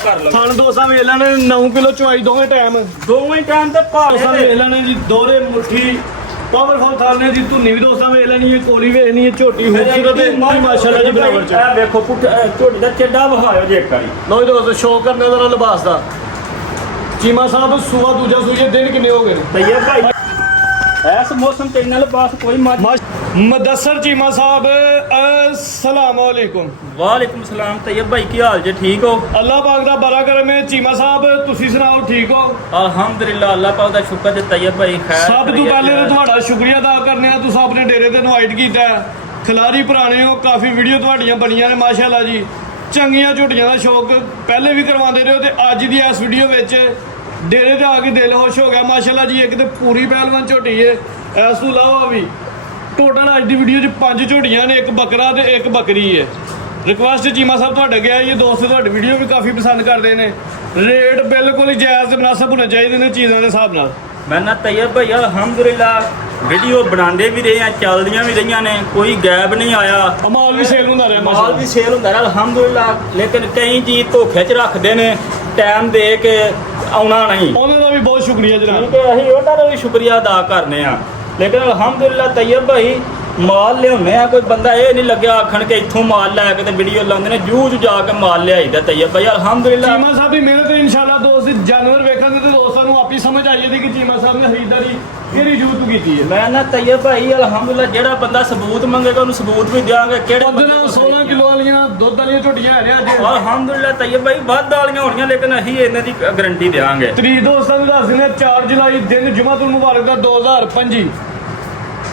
ਕਰ ਲਓ ਥਣ ਦੋਸਤਾਂ ਵੇਖ ਲੈਣੇ 9 ਕਿਲੋ ਚਵਾਈ ਦੋਵੇਂ ਟਾਈਮ ਤੇ ਭਾਰੇ ਦੋਸਤਾਂ ਵੇਖ ਲੈਣੇ ਜੀ ਦੋਰੇ ਮੁੱਠੀ ਪਾਵਰਫੁਲ ਥਣ ਨੇ ਜੀ ਧੁੰਨੀ ਵੀ ਦੋਸਤਾਂ ਵੇਖ ਲੈਣੀ ਹੈ ਕੋਲੀ ਵੇਖਣੀ ਹੈ ਝੋਟੀ ਖੂਬਸੂਰਤ ਤੇ ਮਾਸ਼ਾਅੱਲਾ ਜੀ ਬਰਾਬਰ ਚ ਇਹ ਵੇਖੋ ਝੋਟੀ ਦਾ ਚੱਡਾ ਵਹਾਇਓ ਜੇ ਇੱਕ ਵਾਰੀ ਲੋ ਜੀ ਦੋਸਤੋ ਸ਼ੌਕ ਕਰਨੇ ਦਾ ਲਿਬਾਸ ਦਾ ਚੀਮਾ ਸਾਹਿਬ ਸੂਆ ਦੂਜਾ ਸੂਏ ਦਿਨ ਕਿੰਨੇ ਹੋ ਗਏ ਨੇ ਤੈਯਬ ਭਾਈ ਇਸ ਮੌਸਮ ਤੇ ਨਾਲ ਬਾਸ ਕੋਈ ਮਦਸਰ ਚੀਮਾ ਸਾਹਿਬ अस्सलाम वालेकुम। ਵਾਲੇਕੁਮ ਸਲਾਮ ਤੈਯਬ ਭਾਈ ਕੀ ਹਾਲ ਜੇ ਠੀਕ ਹੋ ਅੱਲਾਹ ਪਾਕ ਦਾ ਬੜਾ ਕਰਮ ਹੈ ਚੀਮਾ ਸਾਹਿਬ ਤੁਸੀਂ ਸੁਣਾਓ ਠੀਕ ਹੋ ਅਲਹਮਦੁਲਿਲਾ ਅੱਲਾਹ ਪਾਕ ਦਾ ਸ਼ੁਕਰ ਤੇ ਤੈਯਬ ਭਾਈ ਖੈਰ ਸਭ ਤੋਂ ਪਹਿਲੇ ਤਾਂ ਤੁਹਾਡਾ ਸ਼ੁਕਰੀਆ ਅਦਾ ਕਰਨੇ ਆ ਤੁਸੀਂ ਆਪਣੇ ਡੇਰੇ ਤੇ ਇਨਵਾਈਟ ਕੀਤਾ ਖਿਲਾਰੀ ਪੁਰਾਣੇ ਹੋ ਕਾਫੀ ਵੀਡੀਓ ਤੁਹਾਡੀਆਂ ਬਣੀਆਂ ਨੇ ਮਾਸ਼ਾਅੱਲਾ ਜੀ ਚੰਗੀਆਂ ਝੋਟੀਆਂ ਦਾ ਸ਼ੌਕ ਪਹਿਲੇ ਵੀ ਕਰਵਾਉਂਦੇ ਰਹੇ ਤੇ ਅੱਜ ਦੀ ਇਸ ਵੀਡੀਓ ਵਿੱਚ ਡੇਰੇ ਤੇ ਆ ਕੇ ਦਿਲ ਖੁਸ਼ ਹੋ ਗਿਆ ਮਾਸ਼ਾਅੱਲਾ ਜੀ ਇੱਕ ਤੇ ਪੂਰੀ ਪਹਿਲਵਾਨ ਝੋਟੀ ਹੈ ਇਸ ਤੋਂ ਇਲਾਵਾ ਵੀ ਟੋਟਲ ਅੱਜ ਦੀ ਵੀਡੀਓ 'ਚ 5 ਝੋਟੀਆਂ ਨੇ ਇੱਕ ਬੱਕਰਾ ਤੇ ਇੱਕ ਬੱਕਰੀ ਹੈ ਰਿਕੁਐਸਟ ਚੀਮਾ ਸਾਹਿਬ ਤੁਹਾਡਾ ਗਿਆ ਇਹ ਦੋਸਤ ਤੁਹਾਡੀ ਵੀਡੀਓ ਵੀ ਕਾਫੀ ਪਸੰਦ ਕਰਦੇ ਨੇ ਰੇਟ ਬਿਲਕੁਲ ਹੀ ਜਾਇਜ਼ ਤੇ ਮੁਨਾਸਬ ਹੋਣੇ ਚਾਹੀਦੇ ਨੇ ਚੀਜ਼ਾਂ ਦੇ ਹਿਸਾਬ ਨਾਲ ਮੈਂ ਨਾ ਤੈਯਬ ਭਾਈ ਅਲਹਮਦੁਲਿਲਾ ਵੀਡੀਓ ਬਣਾਉਂਦੇ ਵੀ ਰਹੇ ਆ ਚੱਲਦੀਆਂ ਵੀ ਰਹੀਆਂ ਨੇ ਕੋਈ ਗੈਪ ਨਹੀਂ ਆਇਆ ਮਾਲ ਵੀ ਸੇਲ ਹੁੰਦਾ ਰਿਹਾ ਮਾਲ ਵੀ ਸੇਲ ਹੁੰਦਾ ਰਿਹਾ ਅਲਹਮਦੁਲਿਲਾ ਲੇਕਿਨ ਕਈ ਚੀਜ਼ ਧੋਖੇ 'ਚ ਰੱਖਦੇ ਨੇ ਟਾਈਮ ਦੇ ਕੇ ਆਉਣਾ ਨਹੀਂ ਉਹਨਾਂ ਦਾ ਵੀ ਬਹੁਤ ਸ਼ੁਕਰੀਆ ਜਨਾਬ ਠੀਕ ਹੈ ਅਸੀਂ ਉਹਨਾਂ ਦਾ ਵੀ ਸ਼ੁਕਰੀਆ ਅਦਾ ਕਰਨੇ ਆ ਲੇਕਿਨ ਅਲਹਮਦੁਲਿਲਾ ਤੈਯਬ ਭਾਈ ਮਾਲ ਲਿਆਉਂਦੇ ਆ ਕੋਈ ਬੰਦਾ ਇਹ ਨਹੀਂ ਲੱਗਿਆ ਆਖਣ ਕੇ ਇੱਥੋਂ ਮਾਲ ਲੈ ਕੇ ਤੇ ਵੀਡੀਓ ਲਾਉਂਦੇ ਨੇ ਜੂ ਜਾ ਕੇ ਮਾਲ ਲਿਆਈਦਾ ਤੈਯਬ ਭਾਈ ਅਲਹਮਦੁਲਿਲਾ ਚੀਮਾ ਸਾਹਿਬ ਦੀ ਮਿਹਨਤ ਇਨਸ਼ਾਅੱਲਾ ਦੋਸਤ ਜਾਨਵਰ ਵੇਖਣਗੇ ਤੇ ਦੋਸਤਾਂ ਨੂੰ ਆਪੀ ਸਮਝ ਆਈ ਜਾਂਦੀ ਕਿ ਚੀਮਾ ਸਾਹਿਬ ਨੇ ਖਰੀਦਦਾਰੀ ਕਿਹੜੀ ਜੂਤ ਕੀਤੀ ਹੈ ਮੈਂ ਨਾ ਤੈਯਬ ਭਾਈ ਅਲਹਮਦੁਲਿਲਾ ਜਿਹੜਾ ਬੰਦਾ ਸਬੂਤ ਮੰਗੇਗਾ ਉਹਨੂੰ ਸਬੂਤ ਵੀ ਦਿਆਂਗੇ ਕਿਹੜੇ ਉਹਦੇ ਨਾਲ 16 ਕਿਲੋ ਵਾਲੀਆਂ ਦੁੱਧ ਵਾਲੀਆਂ ਝੋਟੀਆਂ ਹੈ ਨੇ ਅੱਜ ਅਲਹਮਦੁਲਿਲਾ ਤੈਯਬ ਭਾਈ ਵੱਧ ਵਾਲੀਆਂ ਹੋਣੀਆਂ ਲੇਕਿਨ ਅਸੀਂ ਇਹਨਾਂ ਦੀ ਗਾਰੰਟੀ ਦਿਆਂਗੇ ਤਰੀਕ ਦੋਸਤਾਂ ਨੂੰ ਦੱਸ ਦਿੰਦੇ 4 ਜੁਲਾਈ ਦਿਨ ਜੁਮਾਤੁਲ ਮੁਬਾਰਕ ਦਾ 2025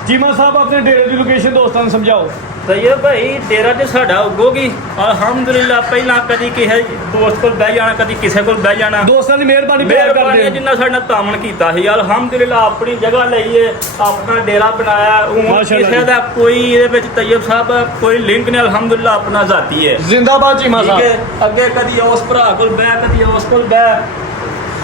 ਚੀਮਾ ਸਾਹਿਬ ਆਪਣੇ ਡੇਰੇ ਦੀ ਲੋਕੇਸ਼ਨ ਦੋਸਤਾਂ ਨੂੰ ਸਮਝਾਓ ਤੈਯਬ ਭਾਈ ਡੇਰਾ ਤੇ ਸਾਡਾ ਉੱਗੋਗੀ ਅਲਹਮਦੁਲਿਲਾ ਪਹਿਲਾਂ ਕਦੀ ਕਿਸੇ ਦੋਸਤ ਕੋਲ ਬਹਿ ਜਾਣਾ ਕਦੀ ਕਿਸੇ ਕੋਲ ਬਹਿ ਜਾਣਾ ਦੋਸਤਾਂ ਦੀ ਮਿਹਰਬਾਨੀ ਪਿਆਰ ਕਰਦੇ ਆ ਜਿੰਨਾ ਸਾਡਾ ਤਾਮਣ ਕੀਤਾ ਸੀ ਅਲਹਮਦੁਲਿਲਾ ਆਪਣੀ ਜਗ੍ਹਾ ਲਈਏ ਆਪਣਾ ਡੇਰਾ ਬਣਾਇਆ ਉਹ ਕਿਸੇ ਦਾ ਕੋਈ ਇਹਦੇ ਵਿੱਚ ਤੈਯਬ ਸਾਹਿਬ ਕੋਈ ਲਿੰਕ ਨਹੀਂ ਅਲਹਮਦੁਲਿਲਾ ਆਪਣਾ ਜ਼ਾਤੀ ਹੈ ਜ਼ਿੰਦਾਬਾਦ ਚੀਮਾ ਸਾਹਿਬ ਅੱਗੇ ਕਦੀ ਉਸ ਭਰਾ ਕੋਲ ਬਹਿ ਕਦੀ ਉਸ ਕੋਲ ਬਹਿ